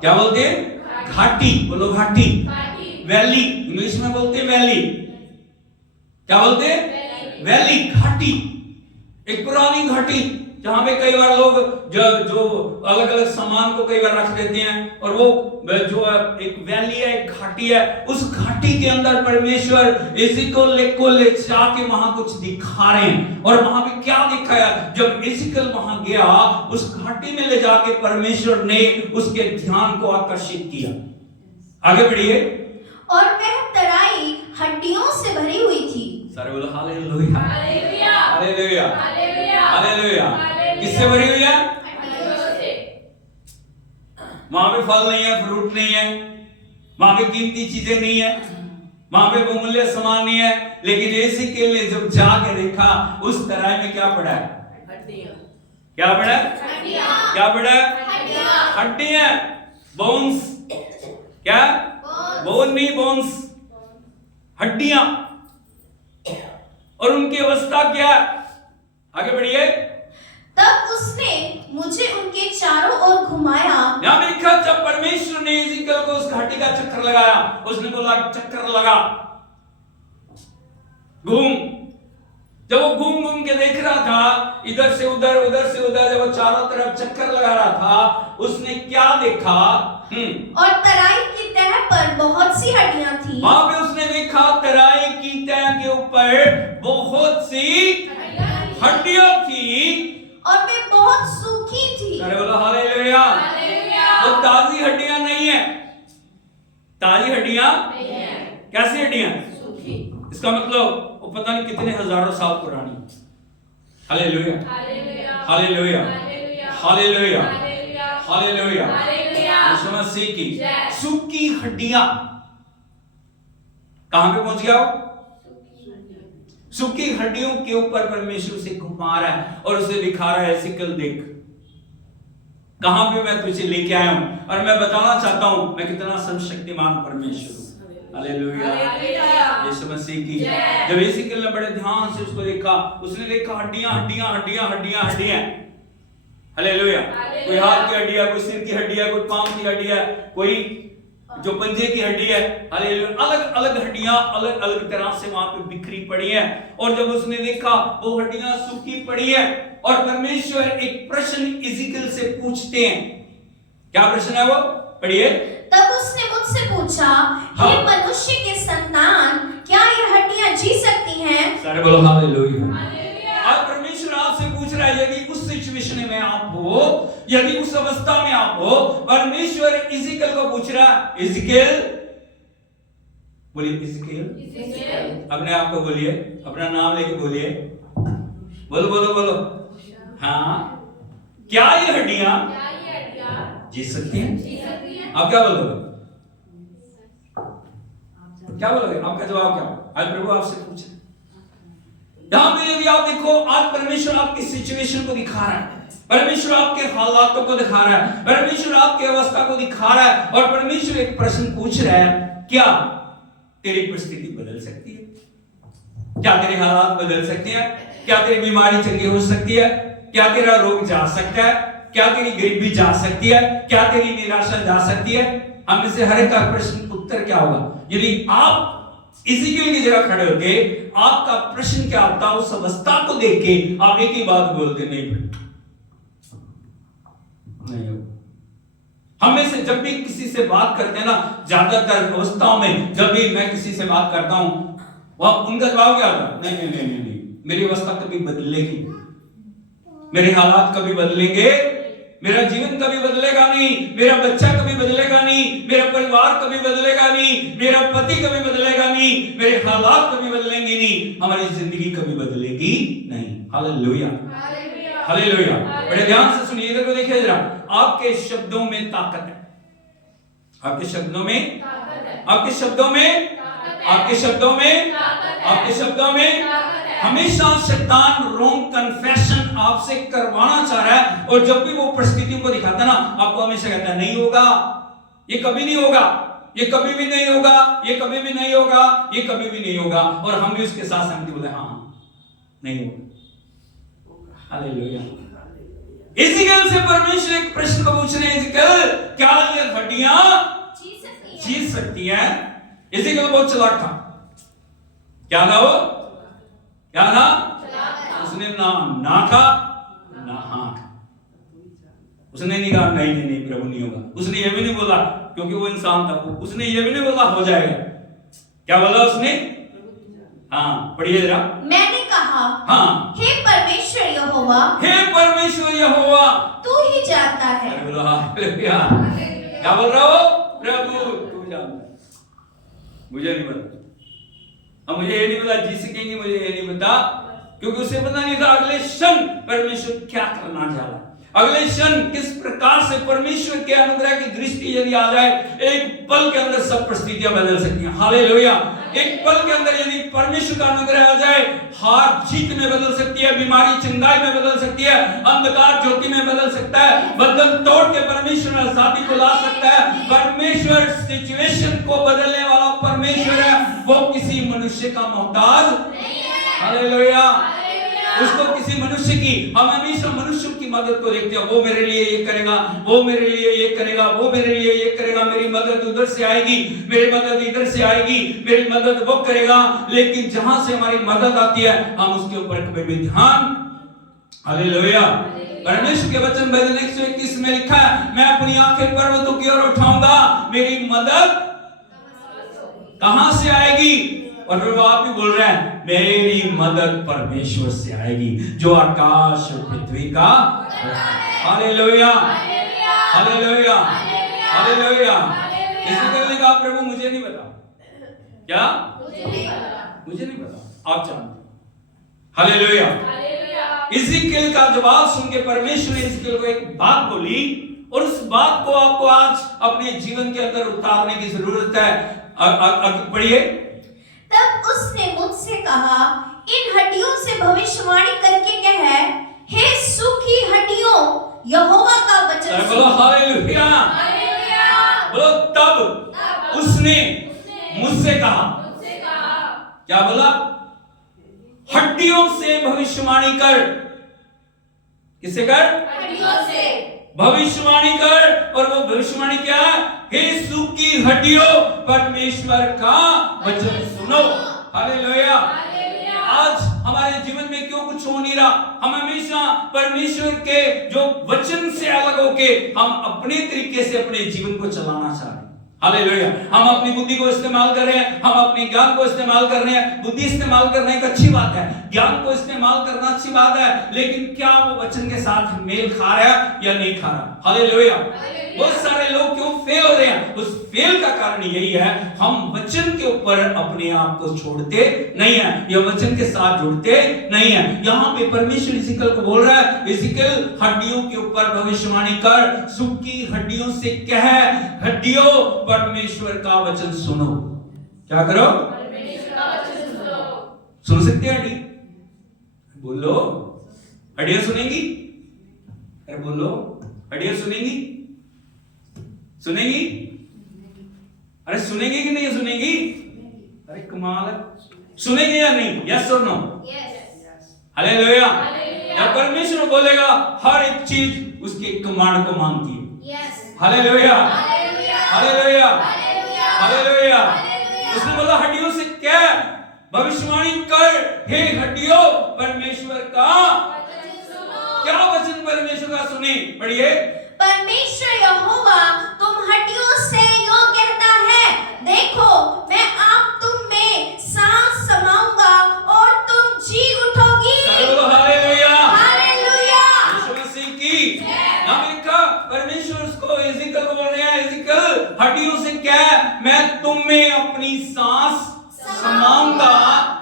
क्या बोलते हैं? घाटी। बोलो घाटी। वैली इंग्लिश में बोलते हैं वैली। क्या बोलते हैं? वैली, घाटी। एक पुरानी घाटी जहां पे कई बार लोग जो अलग अलग सामान को कई बार रख देते हैं। और वो जो एक वैली है, एक घाटी है, उस घाटी के अंदर परमेश्वर एजिकल को ले जाके वहां कुछ दिखा रहे हैं। और वहां पे क्या दिखाया? जब एजिकल वहां गया उस घाटी में ले जाके परमेश्वर ने उसके ध्यान को आकर्षित किया। आगे बढ़िए। और वह तराई हड्डियों से भरी हुई थी। सारे बोलो hallelujah, hallelujah, hallelujah, hallelujah, hallelujah. किससे भरी हुई है? हड्डियों से। वहां पे फल नहीं है, फ्रूट नहीं है, वहां पे कीमती चीजें नहीं है, वहां पे बहुमूल्य सामान नहीं है। लेकिन एजिकल ने जब जाके देखा उस तराई में क्या पड़ा है? हड्डियां। क्या पड़ा है? हड्डियां। क्या पड़ा है? हड्डियां। हड्डियां, बोन्स। क्या? बोन नहीं, बोन्स, हड्डियां। और उनकी अवस्था क्या? आगे बढ़िए। तब उसने मुझे उनके चारों ओर घुमाया। यहां पे लिखा जब परमेश्वर ने एजिकल को उस घाटी का चक्कर लगाया, उसने बोला चक्कर लगा, घूम। जब वो घूम घूम के देख रहा था इधर से उधर, उधर से उधर, जब वो चारों तरफ चक्कर लगा रहा था उसने क्या देखा? और तराई की तह पर बहुत सी हड्डियां थी। वहां पे उसने देखा तराई की तह के ऊपर बहुत सी हड्डियां थी और वे बहुत सूखी थी। अरे बोलो हालेलुया। वो ताजी हड्डियां नहीं है। ताजी हड्डियां नहीं है। कैसी हड्डियां? सूखी। इसका मतलब वो पता नहीं कितने हजारों साल पुरानी। Hallelujah, hallelujah, hallelujah, hallelujah. यीशु मसीह की सूखी हड्डियां। कहां पे पहुंच गया वो? सूखी हड्डियों के ऊपर परमेश्वर से घुमा रहा है और उसे दिखा रहा है एजिकल देख, कहां पे मैं तुझे लेके आया हूं, और मैं बताना चाहता हूं मैं कितना सर्वशक्तिमान परमेश्वर हूं। हालेलुया, यीशु मसीह की। जब एसेकिएल ने बड़े ध्यान से उसको देखा, उसने देखा हड्डियां हड्डियां हड्डियां हड्डियां हड्डियां। हालेलुया, कोई हाथ की हड्डी है, कोई सिर की हड्डी है, कोई पांव की हड्डी है, कोई जो पंजे की हड्डी है। हालेलुया, अलग अलग हड्डियां अलग अलग तरह से वहां पे बिखरी पड़ी है। और जब उसने देखा वो हड्डियां सूखी पड़ी है, और परमेश्वर एक प्रश्न एसेकिएल से पूछते हैं। क्या प्रश्न है वो? पढ़िए। तब उसने मुझसे पूछा, हे मनुष्य के संतान, क्या ये हड्डियां जी सकती हैं? सारे बोलो हालेलुया। आज परमेश्वर आपसे पूछ रहा है, यदि उस सिचुएशन में आप हो, यदि उस अवस्था में आप हो, परमेश्वर एसेकिएल को पूछ रहा है। एसेकिएल बोलिए, एसेकिएल अपने आप को बोलिए, अपना नाम लेके बोलिए, बोलो बोलो बोलो। हाँ, क्या ये हड्डियां जी सकती हैं? आप क्या बोलोगे? क्या बोलोगे? आपका जवाब क्या? आज प्रभु आपसे पूछे। यहां पे यदि आप देखो, आज परमेश्वर आपकी सिचुएशन को दिखा रहा है, परमेश्वर आपके हालातों को दिखा रहा है, परमेश्वर आपकी अवस्था को दिखा रहा है, और परमेश्वर एक प्रश्न पूछ रहा है, क्या तेरी परिस्थिति बदल सकती है? क्या तेरे हालात बदल सकते हैं? क्या तेरी बीमारी चंगी हो सकती है? क्या तेरा रोग जा सकता है? क्या तेरी गरीबी जा सकती है? क्या तेरी निराशा जा सकती है? हम में से हर एक का प्रश्न उत्तर क्या होगा? यदि आप एसेकिएल की जगह खड़े होते, आपका प्रश्न क्या होता? उस अवस्था को देख के आप एक ही बात बोलते, नहीं होगा। हम में से जब भी किसी से बात करते हैं ना, ज्यादातर अवस्थाओं में जब भी मैं किसी से बात करता हूं, वह उनका जवाब क्या होता? नहीं नहीं नहीं नहीं, मेरी अवस्था कभी बदलेगी, मेरे हालात कभी बदलेंगे, मेरा जीवन कभी बदलेगा नहीं, मेरा बच्चा कभी बदलेगा नहीं, मेरा परिवार कभी बदलेगा नहीं, मेरा पति कभी बदलेगा नहीं, मेरे हालात कभी बदलेंगे नहीं, हमारी जिंदगी कभी बदलेगी नहीं। Hallelujah, hallelujah. बड़े ध्यान से सुनिए, इधर को देखिए जरा। आपके शब्दों में ताकत है, आपके शब्दों में, आपके शब्दों में, आपके शब्दों में, आपके शब्दों में। हमेशा शैतान रॉन्ग कन्फेशन आपसे करवाना चाह रहा है, और जब भी वो परिस्थितियों को दिखाता है ना, आपको हमेशा कहता है नहीं होगा, ये कभी नहीं होगा, ये कभी भी नहीं होगा, ये कभी भी नहीं होगा, ये कभी भी नहीं होगा। और हम भी उसके साथ सहमति बोलते हैं, हाँ नहीं होगा। हालेलुया। एसेकिएल से परमेश्वर एक प्रश्न को पूछ रहे हैं, एसेकिएल क्या ये हड्डियां जी सकती हैं? एसेकिएल बहुत चालाक था। क्या था वो? क्या था? उसने ना कहा ना हाँ कहा। उसने नहीं कहा नहीं नहीं नहीं प्रभु नहीं होगा। उसने ये भी नहीं बोला, क्योंकि वो इंसान था, उसने ये भी नहीं बोला हो जाएगा। क्या बोला उसने? हाँ पढ़िए जरा। मैंने कहा, हाँ, हे परमेश्वर यहोवा, हे परमेश्वर यहोवा, तू ही जानता है। अरे बोलो हालेलुया। क्या बोल रहा हो? प्रभु तू जानता है, मुझे नहीं पता। अब मुझे ये नहीं पता जी सकेंगे, मुझे ये नहीं पता, क्योंकि उसे पता नहीं था अगले क्षण परमेश्वर क्या करना चाह रहा है, अगले क्षण किस प्रकार से परमेश्वर के अनुग्रह की दृष्टि यदि आ जाए, एक पल के अंदर सब परिस्थितियां बदल सकती हैं। हालेलुया। एक पल के अंदर यदि परमेश्वर का अनुग्रह आ जाए, हार जीत में बदल सकती है, बीमारी चंगाई में बदल सकती है, अंधकार ज्योति में बदल सकता है, बंधन तोड़ के परमेश्वर आजादी को ला सकता है। परमेश्वर सिचुएशन को बदलने वाला परमेश्वर है, वो किसी मनुष्य का मोहताज नहीं है। हालेलुया। उसको किसी मनुष्य की, हम हमेशा मनुष्यों की मदद को देखते हैं, वो मेरे लिए ये करेगा, वो मेरे लिए ये करेगा, वो मेरे लिए ये करेगा, मेरी मदद उधर से आएगी, मेरी मदद इधर से आएगी, मेरी मदद वो करेगा। लेकिन जहां से हमारी मदद आती है, हम उसके ऊपर कभी भी ध्यान, हालेलुया। परमेश्वर के वचन भजन 121 में लिखा है, मैं अपनी आंखें पर्वतों की ओर उठाऊंगा, मेरी मदद कहां से आएगी? और फिर वो आप भी बोल रहे हैं, मेरी मदद परमेश्वर से आएगी जो आकाश और पृथ्वी का। Hallelujah, hallelujah, hallelujah. एसेकिएल ने कहा, प्रभु मुझे नहीं पता। क्या? मुझे नहीं पता, आप जानते। हालेलुया। एसेकिएल का जवाब सुन के परमेश्वर ने एसेकिएल को एक बात बोली, और उस बात को आपको आज अपने जीवन के अंदर उतारने की जरूरत है। पढ़िए। तब उसने मुझसे कहा, इन हड्डियों से भविष्यवाणी करके कह, हे सूखी हड्डियों, यहोवा का वचन उसने मुझसे कहा, क्या बोला? हड्डियों से भविष्यवाणी कर। किससे कर? भविष्यवाणी कर। और वो भविष्यवाणी क्या? हे सूखी हड्डियों, परमेश्वर का वचन सुनो। हालेलुया। आज हमारे जीवन में क्यों कुछ हो नहीं रहा? हम हमेशा परमेश्वर के जो वचन से अलग होके हम अपने तरीके से अपने जीवन को चलाना चाह रहे हैं। हालेलुया। हम अपनी बुद्धि को इस्तेमाल कर रहे हैं, हम अपने ज्ञान को इस्तेमाल कर रहे हैं। बुद्धि इस्तेमाल करना एक अच्छी बात है, ज्ञान को इस्तेमाल करना अच्छी बात है, लेकिन क्या वो वचन के साथ मेल खा रहा है या नहीं खा रहा? हालेलुया। बहुत सारे लोग क्यों फेल हो रहे हैं? उस फेल का कारण यही है, हम वचन के ऊपर अपने आप को छोड़ते नहीं है या वचन के साथ जुड़ते नहीं है। यहाँ पे परमेश्वर इज़िकल को बोल रहा है, इज़िकल हड्डियों के ऊपर भविष्यवाणी कर, सूखी हड्डियों से कह, हड्डियों परमेश्वर का वचन सुनो। क्या करो? परमेश्वर का वचन सुनो। सुन सकते हैं हड्डी? बोलो, हड्डियां सुनेंगी? अरे बोलो, हड्डियां सुनेंगी? सुनेंगी? अरे सुनेंगी कि नहीं सुनेंगी? अरे कमाल है, सुनेंगे या नहीं? यस और नो? हालेलुया। जब परमेश्वर बोलेगा हर एक चीज उसके कमांड को मांगती है। Hallelujah, hallelujah, hallelujah. उसने बोला हड्डियों से क्या? भविष्यवाणी कर, हे हड्डियों परमेश्वर का क्या वचन परमेश्वर का सुने। पढ़िए। परमेश्वर यहोवा तुम हड्डियों से यूं कहता है, देखो मैं आप तुम में सांस समाऊंगा और तुम जी उठोगी। Hallelujah, hallelujah. यीशु मसीह की। यहाँ लिखा परमेश्वर उसको इज़िकल को बोल रहे हैं, इज़िकल हड्डियों से क्या? मैं तुम में अपनी सांस समाऊंगा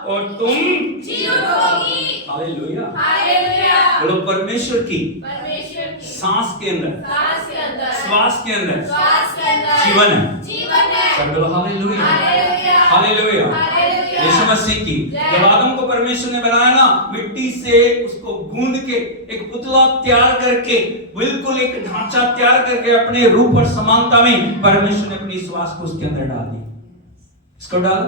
और तुम जी उठोगी। Hallelujah, hallelujah. बोलो परमेश्वर की सांस के अंदर, श्वास के अंदर जीवन है, जीवन है। बोलो हालेलुया, हालेलुया। यीशु मसीह की। जब आदम को परमेश्वर ने बनाया ना, मिट्टी से उसको गूंद के एक पुतला तैयार करके, बिल्कुल एक ढांचा तैयार करके अपने रूप और समानता में परमेश्वर ने अपनी श्वास को उसके अंदर डाल दिया। इसको डाल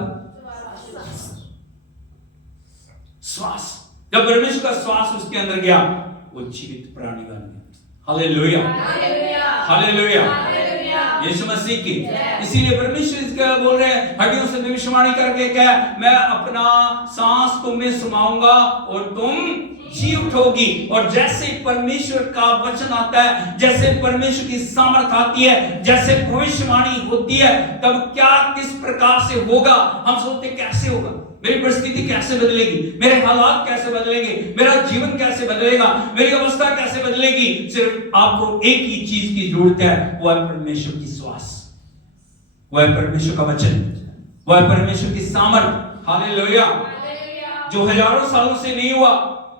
श्वास। जब परमेश्वर का श्वास उसके अंदर गया, वो जीवित प्राणी बन गया। हालेलुया, हालेलुया, यीशु मसीह की। इसीलिए परमेश्वर इसका बोल रहे हैं, हड्डियों से भविष्यवाणी करके क्या? मैं अपना सांस तुम में समाऊंगा और तुम जी उठोगी। और जैसे परमेश्वर का वचन आता है, जैसे परमेश्वर की सामर्थ आती है, जैसे भविष्यवाणी होती है, तब क्या किस प्रकार से होगा? हम सोचते कैसे होगा, मेरी परिस्थिति कैसे बदलेगी, मेरे हालात कैसे बदलेंगे, मेरा जीवन कैसे बदलेगा, मेरी अवस्था कैसे बदलेगी? सिर्फ आपको एक ही चीज की जरूरत है, वो है परमेश्वर की श्वास, वो है परमेश्वर का वचन, वो है परमेश्वर की सामर्थ। हालेलुया। जो हजारों सालों से नहीं हुआ,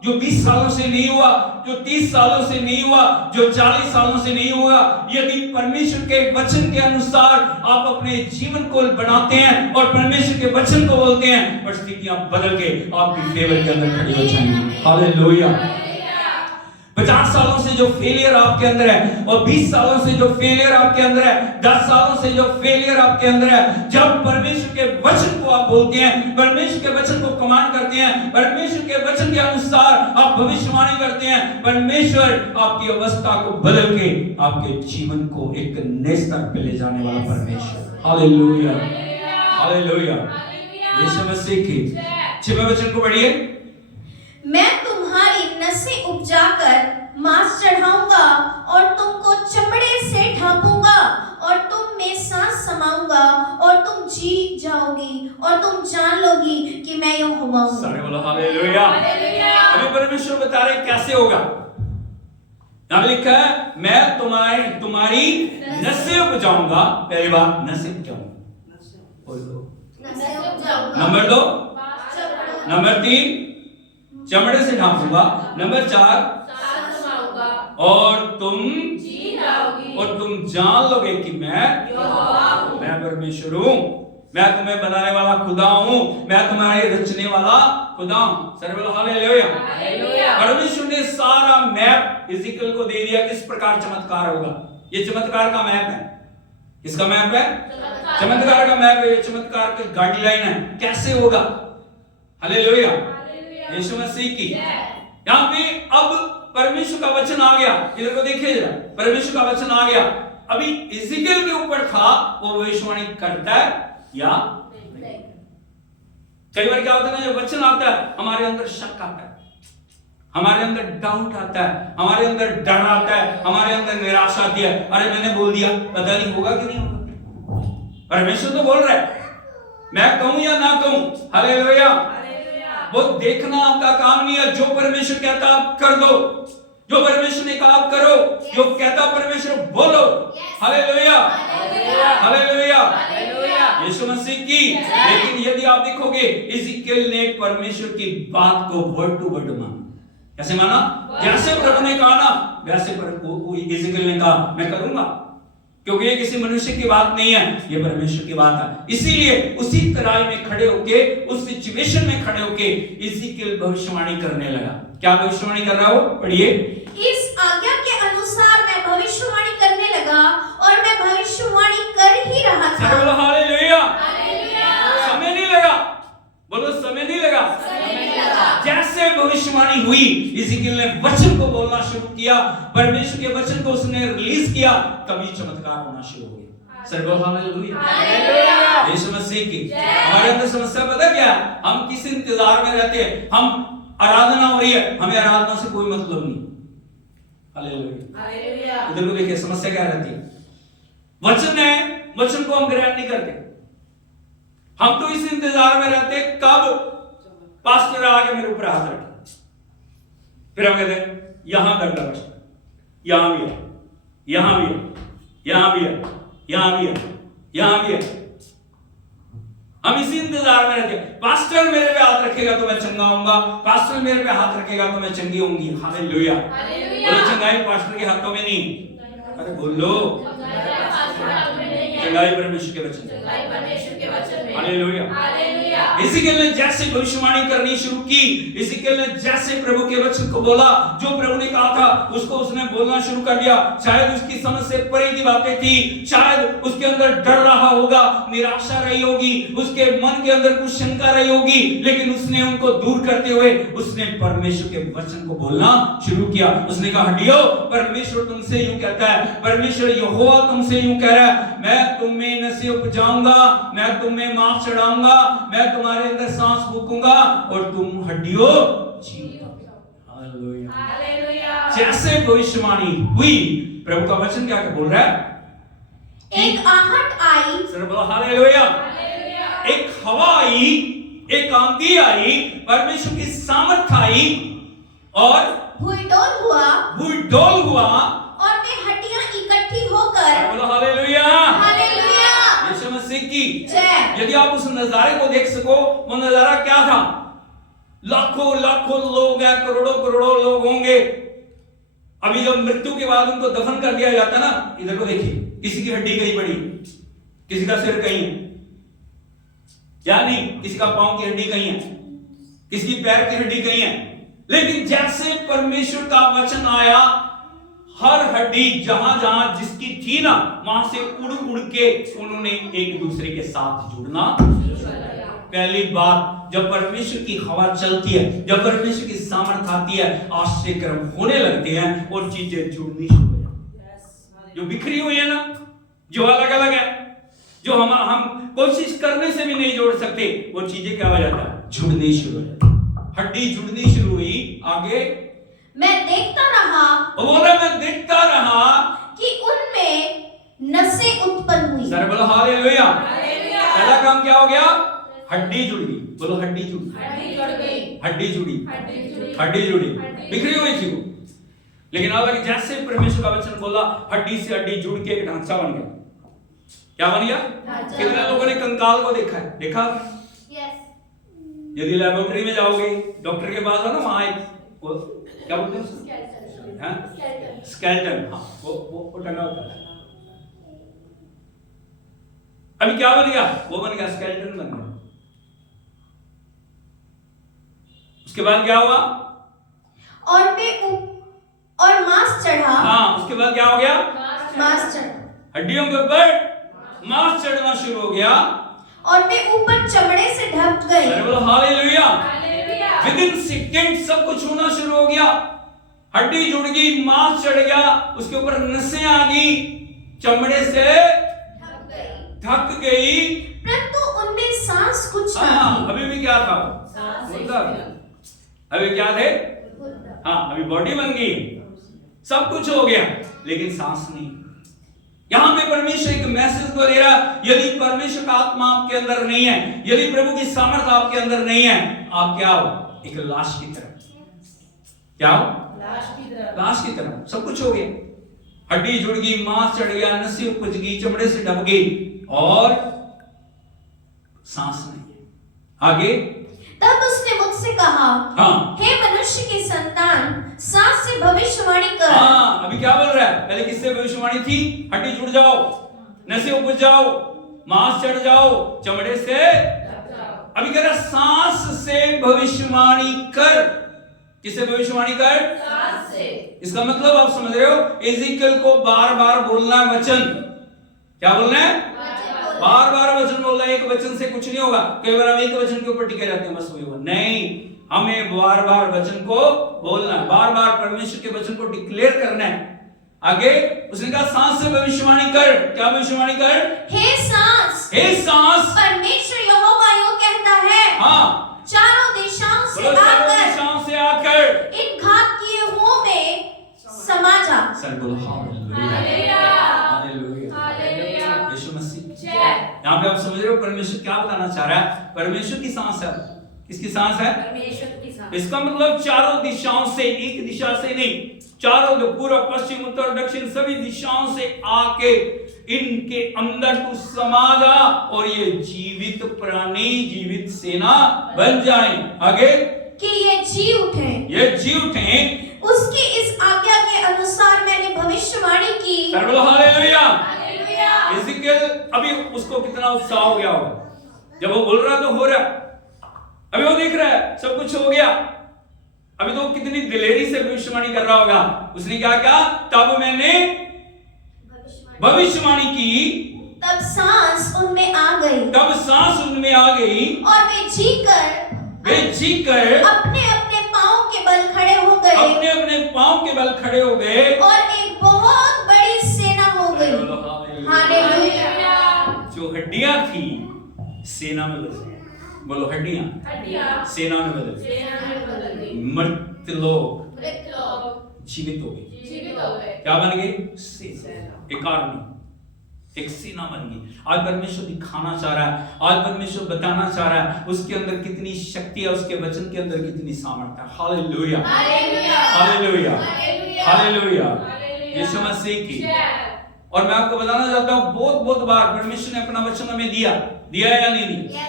जो 20 सालों से नहीं हुआ, जो 30 सालों से नहीं हुआ, जो 40 सालों से नहीं हुआ, यदि परमेश्वर के वचन के अनुसार आप अपने जीवन को बनाते हैं और परमेश्वर के वचन को बोलते हैं, परिस्थितियां बदल के आपकी फेवर के अंदर खड़ी हो जाएंगी। हालेलुया। 50 सालों से जो फेलियर आपके अंदर है और 20 सालों से जो फेलियर आपके अंदर है, 10 सालों से जो फेलियर आपके अंदर है, जब परमेश्वर के वचन को आप बोलते हैं, परमेश्वर के वचन को कमांड करते हैं, परमेश्वर के वचन के अनुसार आप भविष्यवाणी करते हैं, परमेश्वर आपकी अवस्था को बदल के आपके जीवन को एक नए स्तर पे ले जाने वाला परमेश्वर। Hallelujah, hallelujah. यीशु मसीह की। 6वें वचन को पढ़िए। मैं तुम्हारी नसें उपजाकर मांस चढ़ाऊंगा और तुमको चमड़े से ढांपूंगा और तुम में सांस समाऊंगा और तुम जी जाओगी और तुम जान लोगी कि मैं यहोवा हूं। सारे बोलो हालेलुया। अभी परमेश्वर बता रहे कैसे होगा। यहाँ लिखा है, मैं तुम्हारी नसें उपजाऊंगा। पहली बात, नसें उपजाऊंगा। नंबर 2, नंबर 3 चमड़े से ढांपूंगा। नंबर 4 और तुम जान लोगे कि मैं परमेश्वर हूं, मैं तुम्हें बनाने वाला खुदा हूं, मैं तुम्हारे रचने वाला खुदा हूं। सर बोलो हालेलुया। परमेश्वर ने सारा मैप इज़िकल को दे दिया, किस प्रकार चमत्कार होगा। ये चमत्कार का मैप है। किसका मैप है? चमत्कार का मैप है, चमत्कार की गाइडलाइन है, कैसे होगा। हालेलुया, यीशु मसीह की। यहाँ पे अब परमेश्वर का वचन आ गया, इधर को देखिए जरा, परमेश्वर का वचन आ गया। अभी इज़िकियल के ऊपर था, वो भविष्यवाणी करता है या नहीं। कई बार क्या होता है ना, जब वचन आता है हमारे अंदर शक आता है, हमारे अंदर डाउट आता है, हमारे अंदर डर आता है, हमारे अंदर निराशा आती है। अरे मैंने बोल दिया, पता नहीं होगा कि नहीं होगा। परमेश्वर तो बोल रहा है, मैं कहूं या ना कहूं। हालेलुया। वो देखना आपका काम नहीं है। जो परमेश्वर कहता आप कर दो, जो परमेश्वर ने कहा आप करो, जो कहता परमेश्वर बोलो। हालेलुया, हालेलुया, यीशु मसीह की। लेकिन यदि आप देखोगे, इज़िकियल ने परमेश्वर की बात को वर्ड टू वर्ड माना। कैसे माना? जैसे प्रभु ने कहा ना, वैसे इज़िकियल ने कहा मैं करूंगा, क्योंकि ये किसी मनुष्य की बात नहीं है, ये परमेश्वर की बात है। इसीलिए उसी तराई में खड़े होके, उस सिचुएशन में खड़े होके इज़िकियल भविष्यवाणी करने लगा। क्या भविष्यवाणी कर रहा हो? पढ़िए। इस आज्ञा के अनुसार मैं भविष्यवाणी करने लगा और मैं भविष्यवाणी कर ही रहा था। बोलो हालेलुया। समय नहीं लगा, बोलो समय नहीं लगा। जैसे भविष्यवाणी हुई, इज़िकियल ने वचन को बोलना शुरू किया, परमेश्वर के वचन को उसने रिलीज किया, तभी चमत्कार होना शुरू हो गया। सर बोलो हालेलुया, यीशु मसीह की। हमारे अंदर समस्या पता क्या है? हम किस इंतजार में रहते हैं। हम आराधना हो रही है, हमें आराधना से कोई मतलब नहीं। हालेलुया। इधर को देखिए, समस्या क्या रहती है? वचन है, वचन को हम ग्रहण नहीं करते। हम तो इस इंतजार में रहते कब पास्टर आके मेरे ऊपर हाथ रखे, फिर हम कहते हैं यहां कर लगा, यहां भी है, यहां भी है, यहां भी है, यहां भी है, यहां भी है। हम इसी इंतजार में रहते हैं। पास्टर मेरे पे हाथ रखेगा तो मैं चंगा होऊंगा, पास्टर मेरे पे हाथ रखेगा तो मैं चंगी होंगी। हालेलुया। बोलो चंगाई पास्टर के हाथों में नहीं, अरे बोलो चंगाई परमेश्वर के वचन में। हालेलुया। इज़िकियल ने जैसे भविष्यवाणी करनी शुरू की, इज़िकियल ने जैसे प्रभु के वचन को बोला, जो प्रभु ने कहा था उसको उसने बोलना शुरू कर दिया। शायद उसकी समझ से परे की बातें थी, शायद उसके अंदर डर रहा होगा, निराशा रही होगी, उसके मन के अंदर कुछ शंका रही होगी, लेकिन उसने उनको दूर करते हुए उसने परमेश्वर के वचन को बोलना शुरू किया। उसने कहा हटियो, परमेश्वर तुमसे यूं कहता है, परमेश्वर यहोवा तुमसे यूं कह रहा है, मैं तुम में नशे उपजाऊंगा, मैं तुम में मांस चढ़ाऊंगा, मैं तुम्हारे अंदर सांस फूंकूंगा और तुम हड्डियों जीओ। हालेलुया। जैसे भविष्यवाणी हुई, प्रभु का वचन क्या बोल रहा है? एक आहट आई, सर बोलो हालेलुया। एक हवा आई, एक आंधी आई, परमेश्वर की सामर्थ आई और भूडोल हुआ और वे हड्डियां इकट्ठी होकर, बोलो हालेलुया, हालेलुया, यीशु मसीह की जय। यदि आप उस नजारे को देख सको, वो नजारा क्या था? लाखों लाखों लोग हैं, करोड़ों करोड़ों लोग होंगे। अभी जब मृत्यु के बाद उनको दफन कर दिया जाता ना, इधर को देखिए, किसी की हड्डी कहीं पड़ी, किसी का सिर कहीं है, या नहीं, किसी का पांव की हड्डी कहीं है, किसी की पैर की हड्डी कहीं है। लेकिन जैसे परमेश्वर का वचन आया, हर हड्डी जहां जहां जिसकी थी ना, वहां से उड़ उड़ के उन्होंने एक दूसरे के साथ जुड़ना। पहली बात, जब परमेश्वर की हवा चलती है, जब परमेश्वर की सामर्थ आती है, आश्चर्य कर्म होने लगते हैं और चीजें जुड़नी शुरू हो जाती हैं। जो बिखरी हुई है ना, जो अलग अलग है, जो हम कोशिश करने से भी नहीं जोड़ सकते, वो चीजें क्या हो जाता है? जुड़नी शुरू हो जाती है। हड्डी जुड़नी शुरू हुई। आगे मैं देखता रहा, बोला मैं देखता रहा कि उनमें नसें उत्पन्न हुई। सर बोलो हालेलुया। पहला काम क्या हो गया? हड्डी जुड़ गई। बोलो हड्डी जुड़ गई, हड्डी जुड़ी, हड्डी जुड़ी, बिखरी हुई थी वो। लेकिन अलग जैसे परमेश्वर का वचन बोला, हड्डी से हड्डी जुड़ के एक ढांचा बन गया। क्या बन गया? कितने लोगों ने कंकाल को देखा है? देखा? यदि लेबोरेटरी में जाओगे, डॉक्टर के पास है ना, वहां एक क्या बोलते हैं उसको? स्केलेटन। हाँ, वो टंगा होता है। अभी क्या बन गया? वो बन गया, स्केलेटन बन गया। उसके बाद क्या हुआ? और मांस चढ़ा। हाँ, उसके बाद क्या हो गया? मांस चढ़ा, हड्डियों के ऊपर मांस चढ़ना शुरू हो गया और मैं ऊपर चमड़े से ढक गई। अरे बोलो हालेलुया। विदिन सेकंड सब कुछ होना शुरू हो गया। हड्डी जुड़ गई, मांस चढ़ गया, उसके ऊपर नसें आ गई, चमड़े से ढक गई। परंतु उनमें सांस कुछ न हाँ, थी। अभी भी क्या था? मुर्दा। अभी क्या थे? हाँ, अभी बॉडी बन गई, सब कुछ हो गया, लेकिन सांस नहीं। यहां पे परमेश्वर एक मैसेज को दे रहा, यदि परमेश्वर का आत्मा आपके अंदर नहीं है, यदि प्रभु की सामर्थ आपके अंदर नहीं है, आप क्या हो? एक लाश की तरह। क्या हो? लाश की तरह। सब कुछ हो गया, हड्डी जुड़ गई, मांस चढ़ गया, नसें उपज गई, चमड़े से ढक गई और सांस नहीं है। आगे तब उसने मुझसे कहा, हाँ, हे मनुष्य की संतान, सांस से भविष्यवाणी कर। हाँ, अभी क्या बोल रहा है? पहले किससे भविष्यवाणी थी? हड्डी जुड़ जाओ, नसें उपज जाओ, मांस चढ़ जाओ, चमड़े से। अभी कह रहा सांस से भविष्यवाणी कर। किससे भविष्यवाणी कर? सांस से। इसका मतलब आप समझ रहे हो? एजिकल को बार बार बोलना है वचन। क्या बोलना है? बार बार वचन बोलना है। एक वचन से कुछ नहीं होगा। कई बार हम एक वचन के ऊपर टिके रहते हैं, बस वही नहीं, हमें बार बार वचन को बोलना है, बार बार परमेश्वर के वचन को डिक्लेयर करना है। आगे उसने कहा सांस से भविष्यवाणी कर। क्या भविष्यवाणी कर? हे सांस, हे सांस, परमेश्वर यहोवा यूं कहता है, हाँ, चारों दिशाओं से आकर इन घात किए हुओं में समा जा। सर बोलो हालेलुया, हालेलुया, यीशु मसीह। यहाँ पे आप समझ रहे हो परमेश्वर क्या बताना चाह रहा है? परमेश्वर की सांस है। किसकी सांस है? परमेश्वर की सांस। इसका मतलब चारों दिशाओं से, एक दिशा से नहीं, चारों, पूर्व पश्चिम उत्तर दक्षिण सभी दिशाओं से आके इनके अंदर तू समा जा और ये जीवित प्राणी, जीवित सेना बन जाए। आगे कि ये जी उठे, ये जी उठे। उसकी इस आज्ञा के अनुसार मैंने भविष्यवाणी की। हालेलुया। एजिकल अभी उसको कितना उत्साह हो गया होगा जब वो बोल रहा तो हो रहा, अभी वो देख रहा है सब कुछ हो गया, अभी तो कितनी दिलेरी से भविष्यवाणी कर रहा होगा। उसने क्या कहा? तब मैंने भविष्यवाणी की, तब सांस उनमें आ गई, तब सांस उनमें आ गई और वे जीकर अपने अपने पांव के बल खड़े हो गए, अपने अपने पांव के बल खड़े हो गए और एक बहुत बड़ी सेना हो गई। हालेलुया। जो हड्डियां थी सेना में बदल गई। बोलो हड्डियां सेना में बदल गई। मृत लोग जीवित हो गए। क्या बन गए? एक आर्मी, एक सेना बन गई। आज परमेश्वर दिखाना चाह रहा है, आज परमेश्वर बताना चाह रहा है उसके अंदर कितनी शक्ति है, उसके वचन के अंदर कितनी सामर्थ्य है। हालेलुया, हालेलुया, हालेलुया, यीशु मसीह की। और मैं आपको बताना चाहता हूं, बहुत बहुत बार परमेश्वर ने अपना वचन हमें दिया है या नहीं दिया?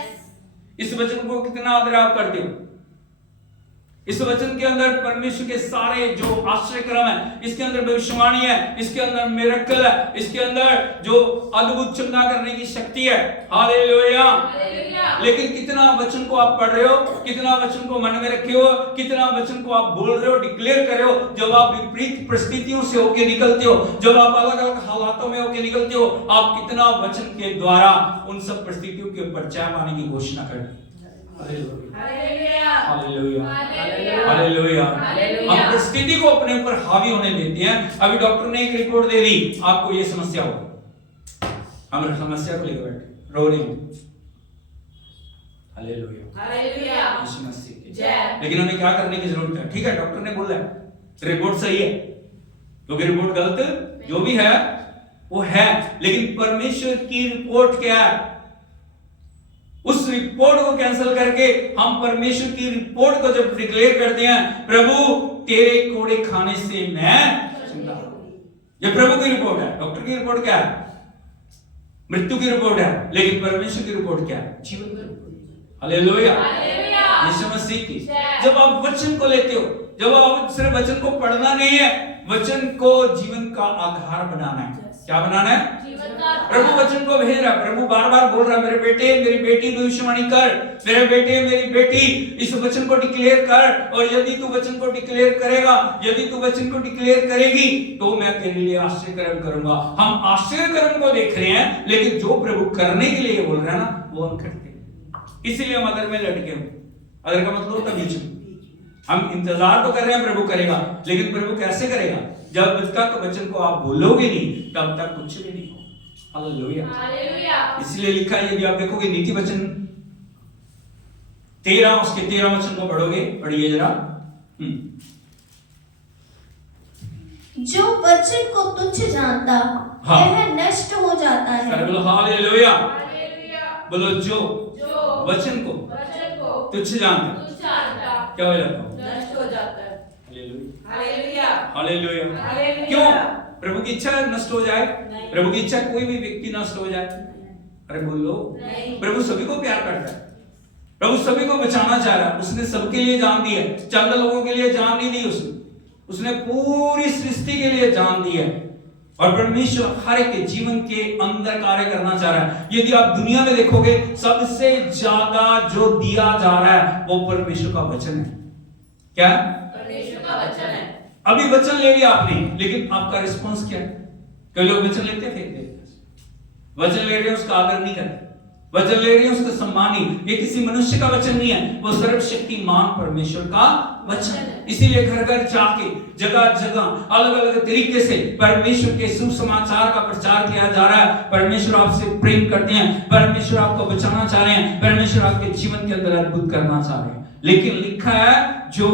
इस वचन को कितना आदर आप करते हो? इस वचन के अंदर परमेश्वर के सारे जो आश्रय क्रम है, इसके अंदर भविष्यवाणी है, इसके अंदर मिरेकल है, इसके अंदर जो अद्भुत चंगा करने की शक्ति है। हालेलुया। लेकिन कितना वचन को आप पढ़ रहे हो, कितना वचन को मन में रखे हो, कितना वचन को आप बोल रहे हो, डिक्लेयर कर रहे हो। जब आप विपरीत परिस्थितियों से होके निकलते हो, जब आप अलग अलग हालातों में होके निकलते हो, आप कितना वचन के द्वारा उन सब परिस्थितियों के ऊपर जय पाने की घोषणा करते हो। Hallelujah, hallelujah. हम परिस्थिति को अपने ऊपर हावी होने देते हैं। अभी डॉक्टर ने एक रिपोर्ट दे दी, आपको ये समस्या होगी, हम समस्या को लेकर बैठे रो रहे हैं। हालेलुया, हालेलुया, यीशु मसीह की जय। लेकिन हमें क्या करने की जरूरत है? ठीक है, डॉक्टर ने बोला है रिपोर्ट सही है, क्योंकि रिपोर्ट गलत जो भी है वो है, लेकिन परमेश्वर की रिपोर्ट क्या है? उस रिपोर्ट को कैंसिल करके हम परमेश्वर की रिपोर्ट को जब डिक्लेयर करते हैं, प्रभु तेरे कोड़े खाने से मैं जिंदा हूं। ये प्रभु की रिपोर्ट है। डॉक्टर की रिपोर्ट क्या है? मृत्यु की रिपोर्ट है, लेकिन परमेश्वर की रिपोर्ट क्या है? जीवन की रिपोर्ट। हालेलुया, यीशु मसीह की। जब आप वचन को लेते हो, जब आप सिर्फ वचन को पढ़ना नहीं है, वचन को जीवन का आधार बनाना है। क्या बनाना है? जीवन का प्रभु वचन को भेज रहा है। प्रभु बार बार बोल रहा है, मेरे बेटे मेरी बेटी भविष्यवाणी कर, मेरे बेटे मेरी बेटी इस वचन को डिक्लेयर कर, और यदि तू वचन को डिक्लेयर करेगा, यदि तू वचन को डिक्लेयर करेगी तो मैं तेरे लिए आश्चर्य कर्म करूंगा। हम आश्चर्य कर्म को देख रहे हैं, लेकिन जो प्रभु करने के लिए बोल रहा है ना, वो हम करते हैं। इसीलिए हम अदर में लटके हुए। अदर का मतलब होता है बीच में। हम इंतजार तो कर रहे हैं प्रभु करेगा, लेकिन प्रभु कैसे करेगा? जब तक वचन को आप बोलोगे नहीं, तब तक कुछ भी नहीं होगा। हालेलुया। इसलिए लिखा है, यदि आप देखोगे नीति वचन 13, उसके 13 वचन को पढ़ोगे, पढ़िए जरा। जो वचन को तुच्छ जानता हाँ। वह नष्ट हो जाता है। बोलो हालेलुया। बोलो जो वचन को तुच्छ जानता क्या हो जाता है? नष्ट हो जाता है। हालेलुया। हालेलुया। हालेलुया। क्यों? प्रभु की इच्छा नष्ट हो जाए? प्रभु की इच्छा कोई भी व्यक्ति नष्ट हो जाए? अरे बोलो, प्रभु सभी को प्यार करता है, प्रभु सभी को बचाना चाह रहा है। उसने सबके लिए जान दी है, चंद लोगों के लिए जान नहीं दी उसने पूरी सृष्टि के लिए जान दी है। और परमेश्वर हर एक के जीवन के अंदर कार्य करना चाह रहा है। यदि आप दुनिया में देखोगे, सबसे ज्यादा जो दिया जा रहा है वो परमेश्वर का वचन है। क्या? परमेश्वर का वचन है। अभी वचन ले लिया आपने, लेकिन आपका रिस्पॉन्स क्या है? कई लोग वचन लेते फेंक देते, वचन ले रहे हैं उसका आदर नहीं करते, वचन ले रहे हैं उसका सम्मान नहीं। ये किसी मनुष्य का वचन नहीं है, वो सर्वशक्तिमान परमेश्वर का वचन है। इसीलिए घर घर जाके जगह जगह अलग अलग तरीके से परमेश्वर के सुसमाचार का प्रचार किया जा रहा है। परमेश्वर आपसे प्रेम करते हैं, परमेश्वर आपको बचाना चाह रहे हैं, परमेश्वर आपके जीवन के अंदर अद्भुत करना चाह रहे हैं। लेकिन लिखा है जो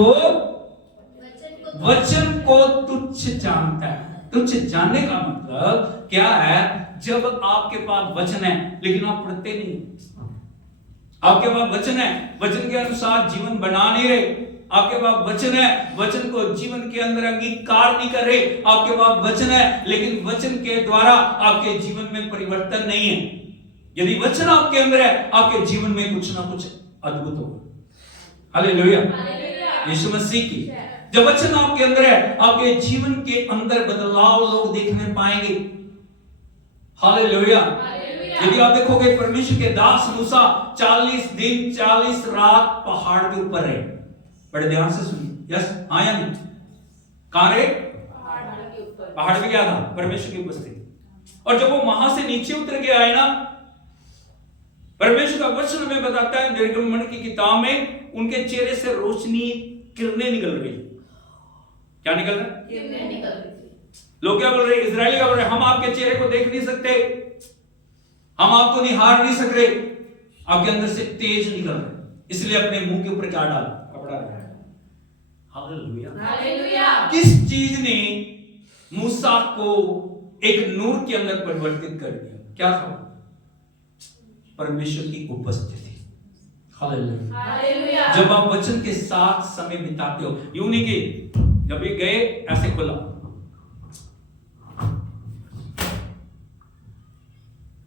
वचन को तुच्छ जानता है। तुच्छ जानने का मतलब क्या है? जब आपके पास वचन है लेकिन आप पढ़ते नहीं, आपके पास वचन है, वचन के अनुसार जीवन बना नहीं रहे, आपके पास वचन है, वचन को जीवन के अंदर अंगीकार नहीं कर रहे, आपके पास वचन है लेकिन वचन के द्वारा आपके जीवन में परिवर्तन नहीं है। यदि वचन आपके अंदर है, आपके जीवन में कुछ ना कुछ अद्भुत होगा। हालेलुया। यीशु मसीह की जब वचन आपके अंदर है, आपके जीवन के अंदर बदलाव लोग देखने पाएंगे। हालेलुया। यदि आप देखोगे, परमेश्वर के दास मूसा 40 दिन 40 रात पहाड़ के ऊपर रहे। बड़े ध्यान से सुनिए। यस, हाँ या नहीं? कहां रहे? पहाड़ पे क्या था? परमेश्वर की उपस्थिति। और जब वो वहां से नीचे उतर के आए ना, परमेश्वर का वचन हमें बताता है निर्गमन की किताब में, उनके चेहरे से रोशनी किरणें निकल रही। क्या निकल रहा है? किरणें निकल रही। लोग क्या बोल रहे? इजरायली क्या बोल रहे? हम आपके चेहरे को देख नहीं सकते, हम आपको निहार नहीं सक रहे, आपके अंदर से तेज निकल रहा है, इसलिए अपने मुंह के ऊपर क्या डाल? कपड़ा डाल। हालेलुया। हालेलुया। किस चीज ने मूसा को एक नूर के अंदर परिवर्तित कर दिया? क्या था? परमेश्वर की उपस्थिति। हालेलुया। हालेलुया। जब आप वचन के साथ समय बिताते हो, यूं नहीं कि जब ये गए ऐसे खुला,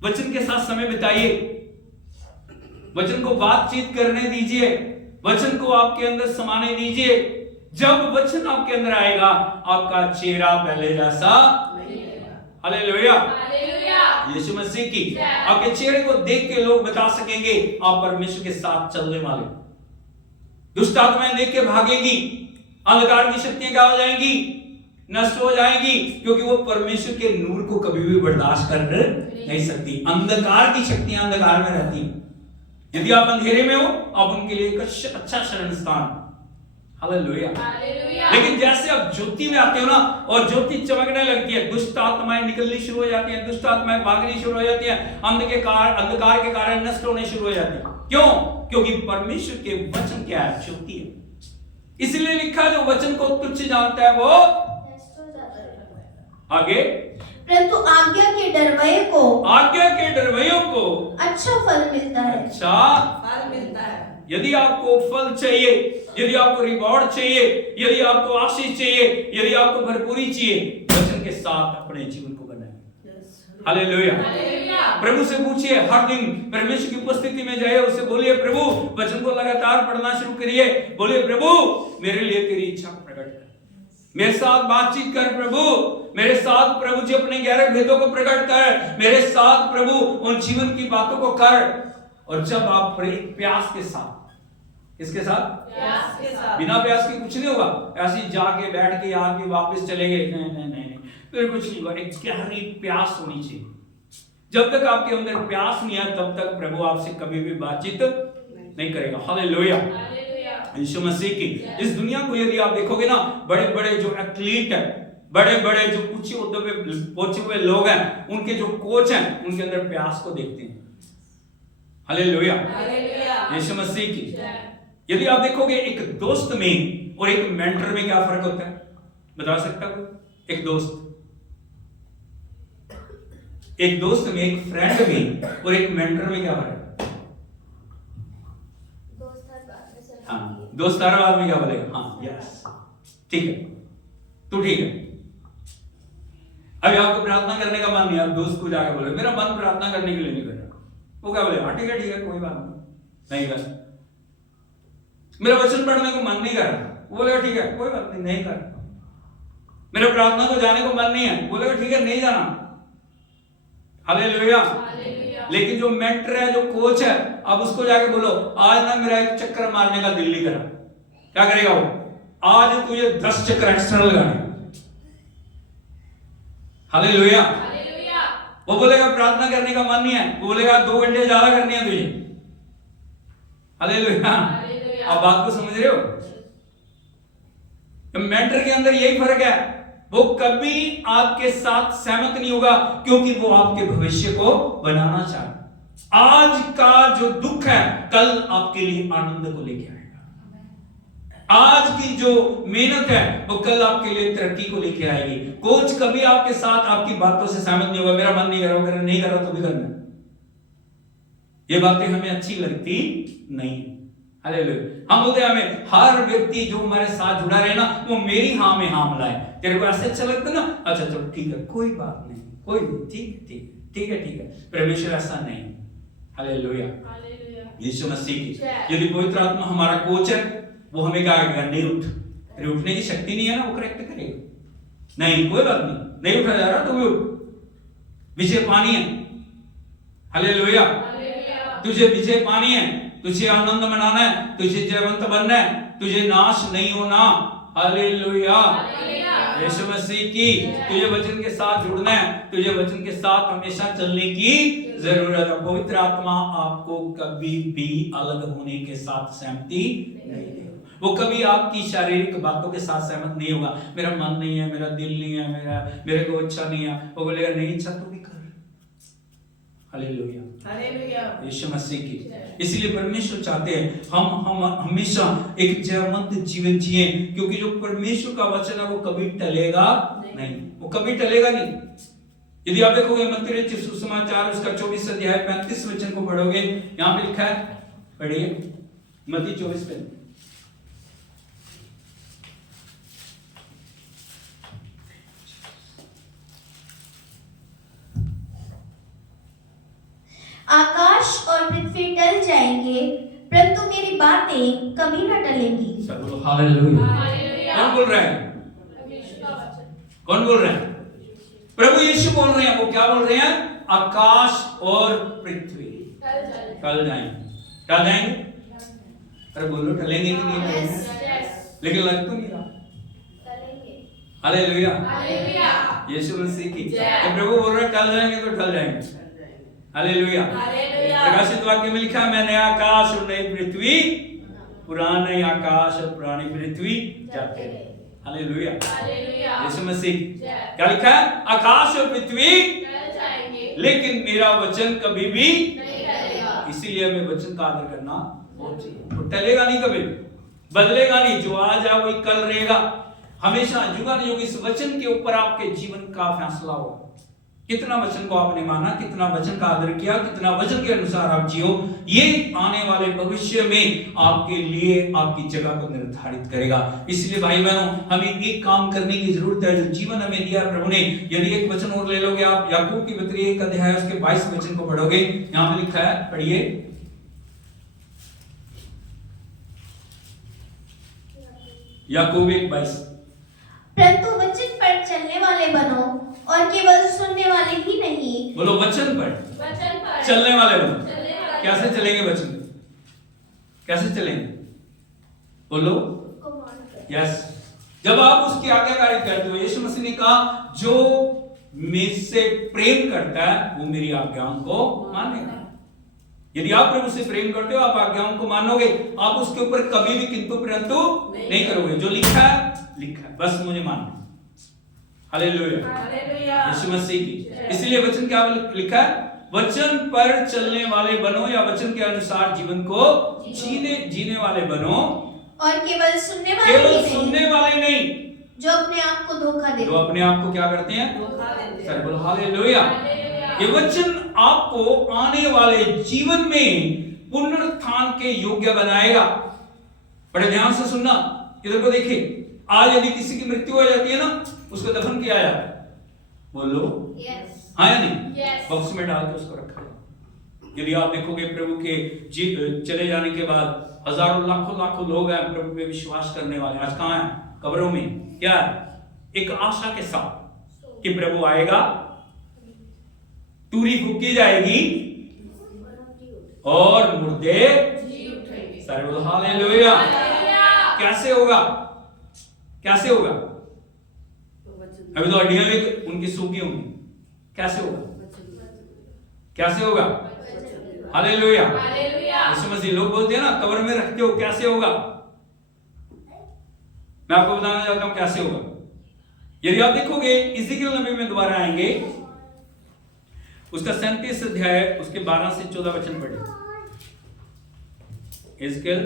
वचन के साथ समय बिताइए, वचन को बातचीत करने दीजिए, वचन को आपके अंदर समाने दीजिए। जब वचन आपके अंदर आएगा, आपका चेहरा पहले जैसा नहीं रहेगा। हालेलुया। हालेलुया। यीशु मसीह की आपके चेहरे को देख के लोग बता सकेंगे आप परमेश्वर के साथ चलने वाले। दुष्ट आत्माएं देख के भागेगी, अंधकार की शक्तियां क्या हो जाएंगी? नष्ट हो जाएंगी, क्योंकि वो परमेश्वर के नूर को कभी भी बर्दाश्त कर नहीं सकती। अंधकार की शक्तियां अंधकार में रहती। यदि आप अंधेरे में हो, आप उनके लिए एक अच्छा शरण स्थान। हालेलुया। लेकिन जैसे आप ज्योति में आते हो ना, और ज्योति चमकने लगती है, दुष्ट आत्माएं निकलनी शुरू हो जाती हैं, दुष्ट आत्माएं भागनी शुरू हो जाती हैं, अंधकार के कारण नष्ट होने शुरू हो जाती है। क्यों? क्योंकि परमेश्वर के वचन क्या है? ज्योति है। इसलिए लिखा, जो वचन को तुच्छ जानता है वो आगे, परंतु आज्ञा के डरवैयों को अच्छा फल मिलता है। अच्छा फल मिलता है। यदि आपको फल चाहिए, यदि आपको रिवॉर्ड चाहिए, यदि आपको आशीष चाहिए, यदि आपको भरपूरी चाहिए, वचन के साथ अपने जीवन को बनाएं। हालेलुया। प्रभु से पूछिए, हर दिन परमेश्वर की उपस्थिति में जाइए, उससे बोलिए, प्रभु वचन को लगातार पढ़ना शुरू करिए। बोलिए, प्रभु मेरे लिए तेरी इच्छा को प्रकट कर, मेरे साथ बातचीत कर प्रभु, मेरे साथ प्रभु जी अपने गहरे भेदों को प्रकट कर, मेरे साथ प्रभु उन जीवन की बातों को कर। और जब आप प्यास के साथ, किसके साथ? प्यास के साथ। बिना प्यास के कुछ नहीं होगा। ऐसे ही जाके बैठ के आके वापस चले गए, नहीं नहीं नहीं नहीं, फिर कुछ नहीं होगा। एक गहरी प्यास होनी चाहिए। जब तक आपके अंदर प्यास नहीं है तब तक प्रभु आपसे कभी भी बातचीत नहीं करेगा। हालेलुया, यीशु मसीह की। इस दुनिया को यदि आप देखोगे ना, बड़े बड़े जो एथलीट है, बड़े बड़े जो ऊंचे ओहदों पे पहुंचे हुए लोग हैं, उनके जो कोच हैं, उनके अंदर प्यास को देखते हैं। हालेलुया, यीशु मसीह की। यदि आप देखोगे एक दोस्त में और एक मेंटर में क्या फर्क होता है, बता सकता हूं? एक दोस्त में, एक फ्रेंड में और एक मेंटर में क्या फर्क है? हाँ, दोस्त हर बात में क्या बोलेगा? हाँ, यस, ठीक है, तू ठीक है। अभी आपको प्रार्थना करने का मन नहीं, आप दोस्त को जाकर बोले मेरा मन प्रार्थना करने के लिए नहीं कर रहा, वो क्या बोले? हाँ ठीक है, कोई बात नहीं कर। मेरा वचन पढ़ने को मन नहीं कर रहा, वो बोलेगा ठीक है, कोई बात नहीं कर। मेरा प्रार्थना को जाने को मन नहीं है, बोलेगा ठीक है, नहीं जाना। हालेलुया। लेकिन जो मेंटर है, जो कोच है, अब उसको जाके बोलो आज ना मेरा एक चक्कर मारने का दिल नहीं करा, क्या करेगा वो? आज तुझे 10 चक्कर एक्स्ट्रा लगाने। हालेलुया। वो बोलेगा प्रार्थना करने का मन नहीं है, वो बोलेगा 2 घंटे ज्यादा करनी है तुझे। हालेलुया। आप बात को समझ रहे हो? मेंटर के अंदर यही फर्क है, वो कभी आपके साथ सहमत नहीं होगा, क्योंकि वो आपके भविष्य को बनाना चाहता है। आज का जो दुख है कल आपके लिए आनंद को लेके आएगा। आज की जो मेहनत है वो कल आपके लिए तरक्की को लेके आएगी। कोच कभी आपके साथ आपकी बातों से सहमत नहीं होगा, मेरा मन नहीं कर रहा, नहीं कर रहा तो भी करना। ये बातें हमें अच्छी लगती नहीं। हालेलुया। हम बोलते हैं हमें हर व्यक्ति जो हमारे साथ जुड़ा रहे ना, वो मेरी हाँ में हाँ मिलाए। तेरे को ऐसे अच्छा लगता ना, अच्छा चलो ठीक है, कोई बात नहीं, कोई नहीं, ठीक है। परमेश्वर ऐसा नहीं। हालेलुया, यीशु मसीह की। यदि पवित्र आत्मा हमारा कोच है, वो हमें क्या कहेगा? नहीं उठ। तेरे उठने की शक्ति नहीं है ना, वो करेक्ट करेगा। नहीं कोई बात नहीं उठा जा रहा तो भी उठ, विजय पानी है। हालेलुया, तुझे विजय पानी है, तुझे आनंद मनाना है, तुझे जयवंत बनना है, तुझे नाश नहीं होना। हालेलुया, यीशु मसीह की। तुझे वचन के साथ जुड़ना है, तुझे वचन के साथ हमेशा चलने की जरूरत है। पवित्र आत्मा आपको कभी भी अलग होने के साथ सहमति नहीं देगा। वो कभी आपकी शारीरिक बातों के साथ सहमत नहीं होगा। मेरा मन नहीं है, मेरा दिल नहीं है, मेरे को इच्छा नहीं है, वो बोलेगा नहीं इच्छा तो भी कर। हालेलुया, यीशु मसीह की। इसलिए परमेश्वर चाहते हैं हम हमेशा एक जयवंत जीवन जिए, क्योंकि जो परमेश्वर का वचन है वो कभी टलेगा नहीं, वो कभी टलेगा नहीं। यदि आप देखोगे मत्ती रचित सुसमाचार उसका 24 अध्याय 35 वचन को पढ़ोगे, यहां पे लिखा है, पढ़िए मत्ती 24 में। आकाश और पृथ्वी टल जाएंगे, परंतु मेरी बातें कभी न टलेंगी। हालेलुया। कौन बोल रहा है? कौन बोल रहे हैं? प्रभु यीशु बोल रहे हैं। वो क्या बोल रहे हैं? आकाश और पृथ्वी टल जाएंगे। अरे बोलो टलेंगे कि नहीं टलेंगे? लेकिन लग तो नहीं रहा। हालेलुया, यीशु मसीह की। तो प्रभु बोल रहे हैं टल जाएंगे तो टल जाएंगे। हालेलुया। प्रकाशित वाक्य में लिखा है, मैं नया आकाश और नई पृथ्वी, पुराने आकाश और पुरानी पृथ्वी जाते हैं। हालेलुया, यीशु मसीह। क्या लिखा है? आकाश और पृथ्वी लेकिन मेरा वचन कभी भी नहीं टलेगा। इसीलिए हमें वचन का आदर करना बहुत चाहिए। वो टलेगा नहीं, कभी बदलेगा नहीं। जो आज है वही कल रहेगा, हमेशा जुगानुयुग इस वचन के ऊपर आपके जीवन का फैसला होगा। कितना वचन को आपने माना, कितना वचन का आदर किया, कितना वचन के अनुसार आप जियो, ये आने वाले भविष्य में आपके लिए आपकी जगह को निर्धारित करेगा। इसलिए भाई बहनों, हमें एक काम करने की जरूरत है, जो जीवन हमें दिया प्रभु ने। यदि एक वचन और ले लोगे आप, याकूब की पत्री 1 अध्याय उसके 22 वचन को पढ़ोगे, यहां पे लिखा है, पढ़िए। याकूब 1:22। वाले बनो और केवल सुनने वाले ही नहीं। बोलो वचन पर चलने वाले बनो। कैसे चलेंगे वचन? कैसे चलेंगे? बोलो यस। जब आप उसकी आज्ञाकारी करते हो, यीशु मसीह ने कहा जो मुझसे प्रेम करता है वो मेरी आज्ञाओं को मानेगा। यदि आप प्रभु से प्रेम करते हो, आप आज्ञाओं को मानोगे, आप उसके ऊपर कभी भी किंतु परंतु नहीं करोगे। जो लिखा है बस मुझे मानना। हालेलुया यीशु मसीह की। इसलिए वचन क्या लिखा है? वचन पर चलने वाले बनो या वचन के अनुसार जीवन को जीने वाले बनो और केवल सुनने वाले नहीं जो अपने आप को धोखा देते। जो अपने आप को क्या करते हैं? सर बोलो हालेलुया। ये वचन आपको आने वाले जीवन में पुनरुत्थान के योग्य बनाएगा। बड़े ध्यान से सुनना, इधर को देखिए। आज यदि किसी की मृत्यु हो जाती है ना, उसको दफन किया जाता है। बोलो हाँ या नहीं? बॉक्स में डाल के उसको रखा जाए। यदि आप देखोगे प्रभु के चले जाने के बाद हजारों लाखों लोग हैं प्रभु पे विश्वास करने वाले। आज कहां है? कब्रों में। क्या है? एक आशा के साथ कि प्रभु आएगा, तूरी फूकी जाएगी और मुर्दे सारे बोलो हालेलुया। कैसे होगा? कैसे होगा? अभी तो हड्डियां भी उनकी सूखी होंगी। कैसे होगा? कैसे होगा? हालेलुया। यीशु मसीह। लोग बोलते हैं ना कब्र में रखते हो, कैसे होगा? मैं आपको बताना चाहता हूं कैसे होगा। यदि आप देखोगे इज़िकियल नबी में दोबारा आएंगे, उसका 37 अध्याय उसके 12 से 14 वचन पढ़े। इज़िकियल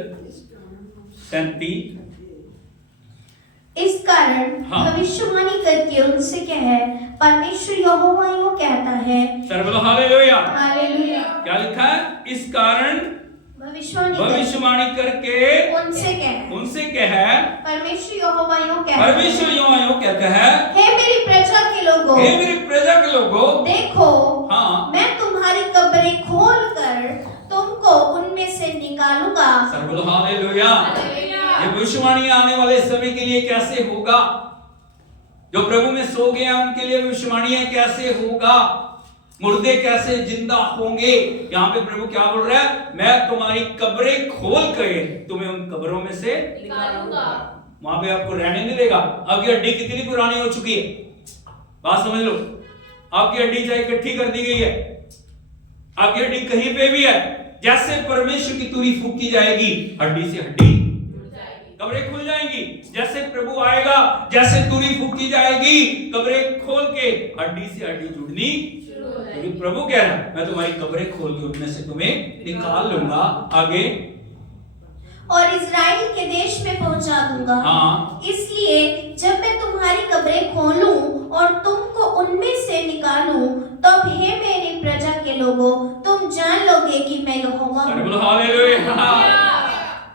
37। इस कारण भविष्यवाणी करके उनसे कहे, परमेश्वर यहोवा यूं कहता है। सर बोलो हालेलुया। हालेलुया। क्या लिखा है? इस कारण भविष्यवाणी करके उनसे कहे, परमेश्वर यहोवा यूं कहता है, हे मेरी प्रजा के लोगों, देखो मैं तुम्हारी कब्रें खोलकर तुमको उनमें से निकालूंगा। सर बोलो हालेलुया। ये भविष्यवाणी आने वाले समय के लिए कैसे होगा? जो प्रभु में सो गए हैं उनके लिए भविष्यवाणी कैसे होगा? मुर्दे कैसे जिंदा होंगे? यहाँ पे प्रभु क्या बोल रहा है? मैं तुम्हारी कब्रें खोल कर तुम्हें उन कब्रों में से निकालूंगा। वहां पे आपको रहने नहीं देगा। आपकी हड्डी कितनी पुरानी हो चुकी है, बात समझ लो। आपकी हड्डी चाहे इकट्ठी कर दी गई है, आपकी हड्डी कहीं पे भी है, जैसे परमेश्वर की तुरी फूकी जाएगी, हड्डी से हड्डी कब्रें खुल जाएंगी। जैसे प्रभु आएगा, जैसे तुरी फूकी जाएगी, कब्रें खोल के हड्डी से हड्डी जुड़नी। क्योंकि प्रभु कह रहा है मैं तुम्हारी कब्रें खोल के उनमें से तुम्हें निकाल लूंगा। आगे और इज़राइल के देश में पहुंचा दूंगा। इसलिए जब मैं तुम्हारी कब्रें खोलूं और तुमको उनमें से निकालूं, तब हे मेरी प्रजा के लोगों, तुम जान लोगे कि मैं यहोवा हूं। हालेलुया।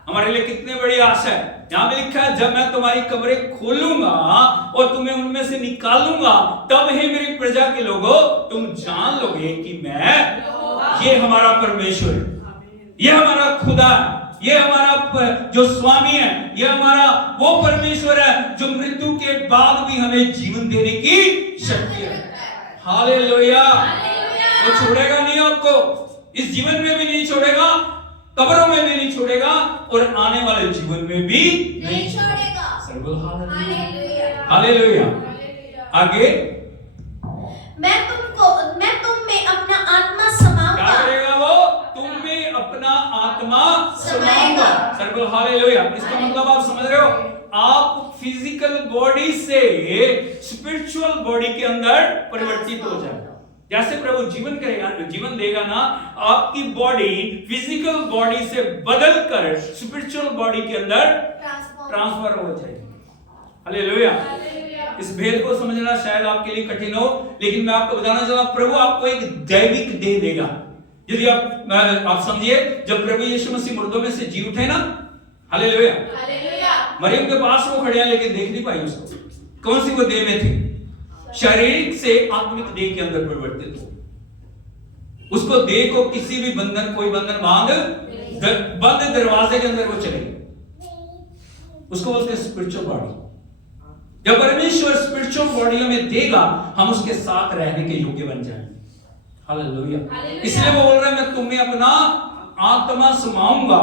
हमारे लिए कितनी बड़ी आशा है। यहाँ पे लिखा है जब मैं तुम्हारी कब्रें खोलूंगा और तुम्हें उनमें से निकालूंगा, तब हे मेरी प्रजा के लोगों, तुम जान लोगे कि मैं, ये हमारा परमेश्वर है, ये हमारा खुदा है, ये हमारा जो स्वामी है, ये हमारा वो परमेश्वर है जो मृत्यु के बाद भी हमें जीवन देने की शक्ति है। हालेलुया। वो छोड़ेगा नहीं आपको, इस जीवन में भी नहीं छोड़ेगा, कब्रों में भी नहीं छोड़ेगा और आने वाले जीवन में भी नहीं छोड़ेगा। हालेलुया। आगे मैं तुम में अपना आत्मा समाऊंगा। क्या करेगा वो? तुम में अपना आत्मा समाऊंगा। सर बोलो हालेलुया। इसका मतलब आप समझ रहे हो? आप फिजिकल बॉडी से स्पिरिचुअल बॉडी के अंदर परिवर्तित हो जाएगा। जैसे प्रभु जीवन करेगा, जीवन देगा ना, आपकी बॉडी फिजिकल बॉडी से बदलकर स्पिरिचुअल बॉडी के अंदर ट्रांसफर हो जाएगी। हालेलुया। इस भेद को समझना शायद आपके लिए कठिन हो, लेकिन मैं आपको बताना चाहता हूं प्रभु आपको एक दैविक देह देगा। यदि आप समझिए, जब प्रभु यीशु मसीह मुर्दों में से जी उठे ना, हालेलुया, मरियम के पास वो खड़े हैं लेकिन देख नहीं पाई उसको। कौन सी वो देह में थी? शारीरिक से आत्मिक देह के अंदर परिवर्तित हो। उसको देह को किसी भी बंधन, कोई बंधन बंद दरवाजे के अंदर वो चले गए। उसको बोलते हैं स्पिरिचुअल बॉडी। जब परमेश्वर स्पिरिचुअल बॉडी हमें देगा, हम उसके साथ रहने के योग्य बन जाएंगे। हालेलुया। इसलिए वो बोल रहा है, मैं तुम्हें अपना आत्मा समाऊंगा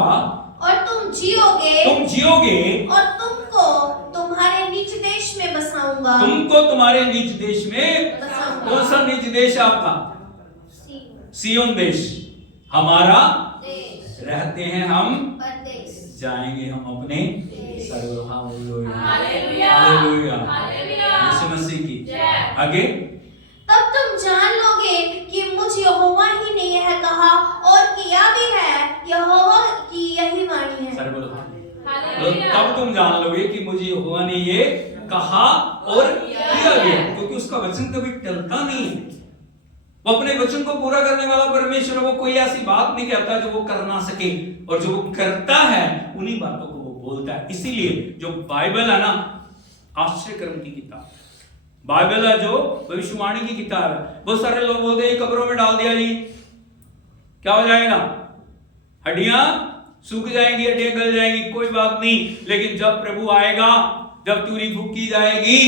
और तुम जियोगे और तुमको तुम्हारे निज देश में बसाऊंगा। तुमको तुम्हारे निज देश में बसाऊंगा। कौन सा निज देश है आपका? सियोन देश हमारा देश, रहते हैं हम, परदेश, जाएंगे हम अपने सर्व। Hallelujah hallelujah. हालेलुया। हालेलुया। यीशु मसीह की जय। आगे तब तुम जान लोगे कि मुझ यहोवा ही ने यह कहा और किया भी है, यहोवा की यही वाणी है। सर बोलो। हालेलुया। तब तुम जान लोगे कि मुझे यहोवा ने ये कहा और किया भी है, क्योंकि उसका वचन कभी टलता नहीं है। वो अपने वचन को पूरा करने वाला परमेश्वर, वो कोई ऐसी बात नहीं कहता जो वो कर ना सके, और जो वो करता है उन्हीं बातों को वो बोलता है। इसीलिए जो बाइबल है ना, आश्चर्य कर्म की किताब, बाइबल है जो भविष्यवाणी की किताब है। बहुत सारे लोग बोलते हैं कब्रों में डाल दिया जी, क्या हो जाएगा? हड्डियां सूख जाएंगी, हड्डियां गल जाएंगी, कोई बात नहीं। लेकिन जब प्रभु आएगा, जब तुरी फूकी जाएगी,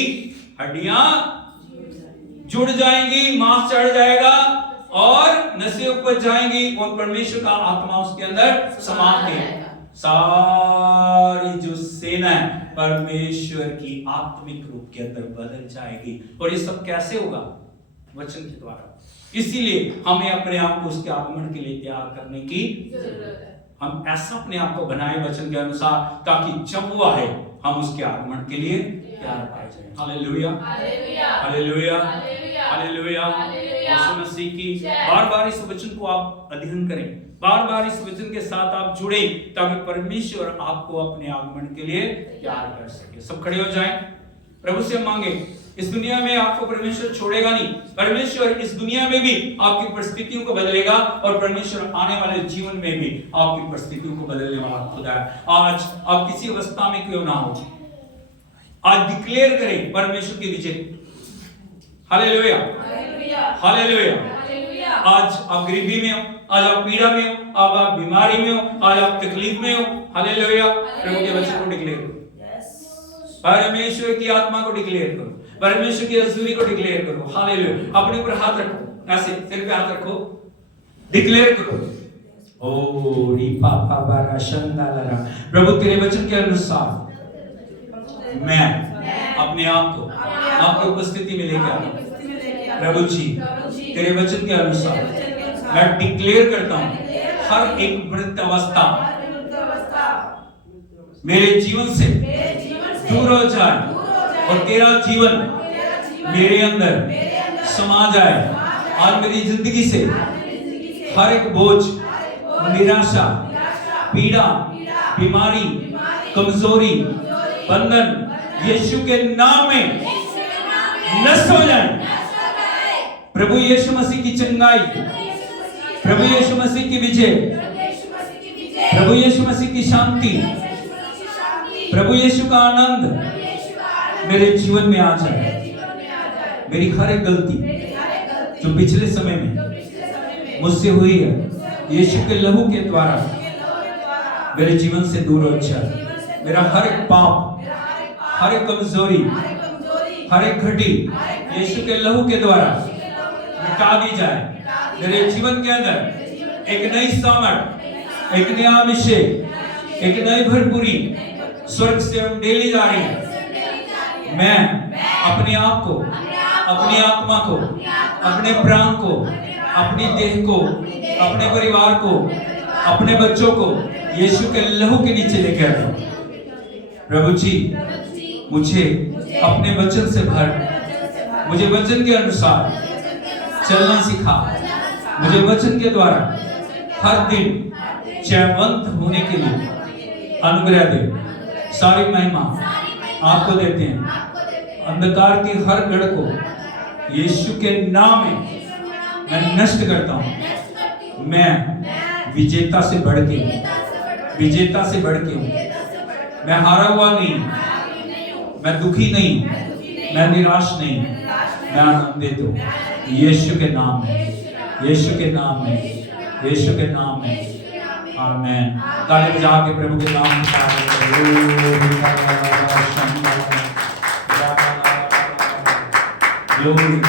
हड्डियां जुड़ जाएंगी, मांस चढ़ जाएगा और नसें उपज जाएंगी, और परमेश्वर का आत्मा उसके अंदर समा के सारी जो सेना है परमेश्वर की आत्मिक रूप के अंदर बदल जाएगी। और ये सब कैसे होगा? वचन के द्वारा। इसीलिए हमें अपने आप को उसके आगमन के लिए तैयार करने की जरूरत है। हम ऐसा अपने आप को बनाए वचन के अनुसार, ताकि जब वो आए हम उसके आगमन के लिए तैयार पाए जाए। Hallelujah hallelujah. Hallelujah hallelujah. Hallelujah. Hallelujah. यीशु मसीह की जय। बार-बार इस वचन को आप अध्ययन करें, बार-बार इस वचन के साथ आप जुड़े, ताकि परमेश्वर आपको अपने आगमन के लिए तैयार कर सके। सब खड़े हो जाएं, प्रभु से मांगे। इस दुनिया में आपको परमेश्वर छोड़ेगा नहीं। परमेश्वर इस दुनिया में भी आपकी परिस्थितियों को बदलेगा, और परमेश्वर आने वाले जीवन में भी आपकी परिस्थितियों को बदलने वाला खुदा है। आज आप किसी अवस्था में क्यों ना हो, आज डिक्लेयर करें परमेश्वर की विजय। Hallelujah hallelujah. आज आप गरीबी में हो, आज आप पीड़ा में हो, आज आप बीमारी में हो, आज आप तकलीफ में हो। हालेलुया। प्रभु के वचन को डिक्लेयर करो, परमेश्वर की आत्मा को डिक्लेयर करो, परमेश्वर की हजूरी को डिक्लेयर करो। हालेलुया। अपने ऊपर हाथ रखो, ऐसे सिर पे हाथ रखो, डिक्लेयर करो। ओ री पापा बारा शंदालरा, प्रभु तेरे वचन के अनुसार मैं अपने आप को आपकी उपस्थिति में लेकर आता। प्रभु जी तेरे वचन के अनुसार मैं डिक्लेयर करता हूँ, हर एक मृत अवस्था मेरे जीवन से दूर हो जाए, और तेरा जीवन मेरे अंदर समा जाए। आज मेरी जिंदगी से हर एक बोझ, निराशा, पीड़ा, बीमारी, कमजोरी, बंधन यीशु के नाम में नष्ट हो जाए। प्रभु यीशु मसीह की चंगाई, प्रभु यीशु मसीह की विजय, प्रभु यीशु मसीह की शांति, प्रभु यीशु का आनंद मेरे जीवन में आ जाए। मेरी हर एक गलती जो पिछले समय में मुझसे हुई है, यीशु के लहू के द्वारा मेरे जीवन से दूर हो जाए। मेरा हर एक पाप, हर एक कमजोरी, हर एक घटी यीशु के लहू के द्वारा मिटा दी जाए। मेरे जीवन के अंदर एक नई सामर्थ, एक नया अभिषेक, एक नई भरपूरी स्वर्ग से हम डेली जा रही है। मैं अपने आप को, अपनी आत्मा को, अपने प्राण को, अपनी देह को, अपने परिवार को, अपने बच्चों को यीशु के लहू के नीचे लेकर आता हूं। प्रभु जी मुझे अपने वचन से भर, मुझे वचन के अनुसार चलना सिखा। मुझे वचन के द्वारा हर दिन जयवंत होने के लिए अनुग्रह दे। सारी महिमा आपको देते हैं। अंधकार की हर गढ़ को यीशु के नाम में मैं नष्ट करता हूं। मैं विजेता से बढ़ के, विजेता से बढ़ के हूं। मैं हारा हुआ नहीं, मैं दुखी नहीं, मैं निराश नहीं, मैं आनंदित हूं। यीशु के नाम में, यीशु के नाम में, यीशु के नाम में। आमीन। ताली बजा के प्रभु के नाम की तारीफ करो। Glory.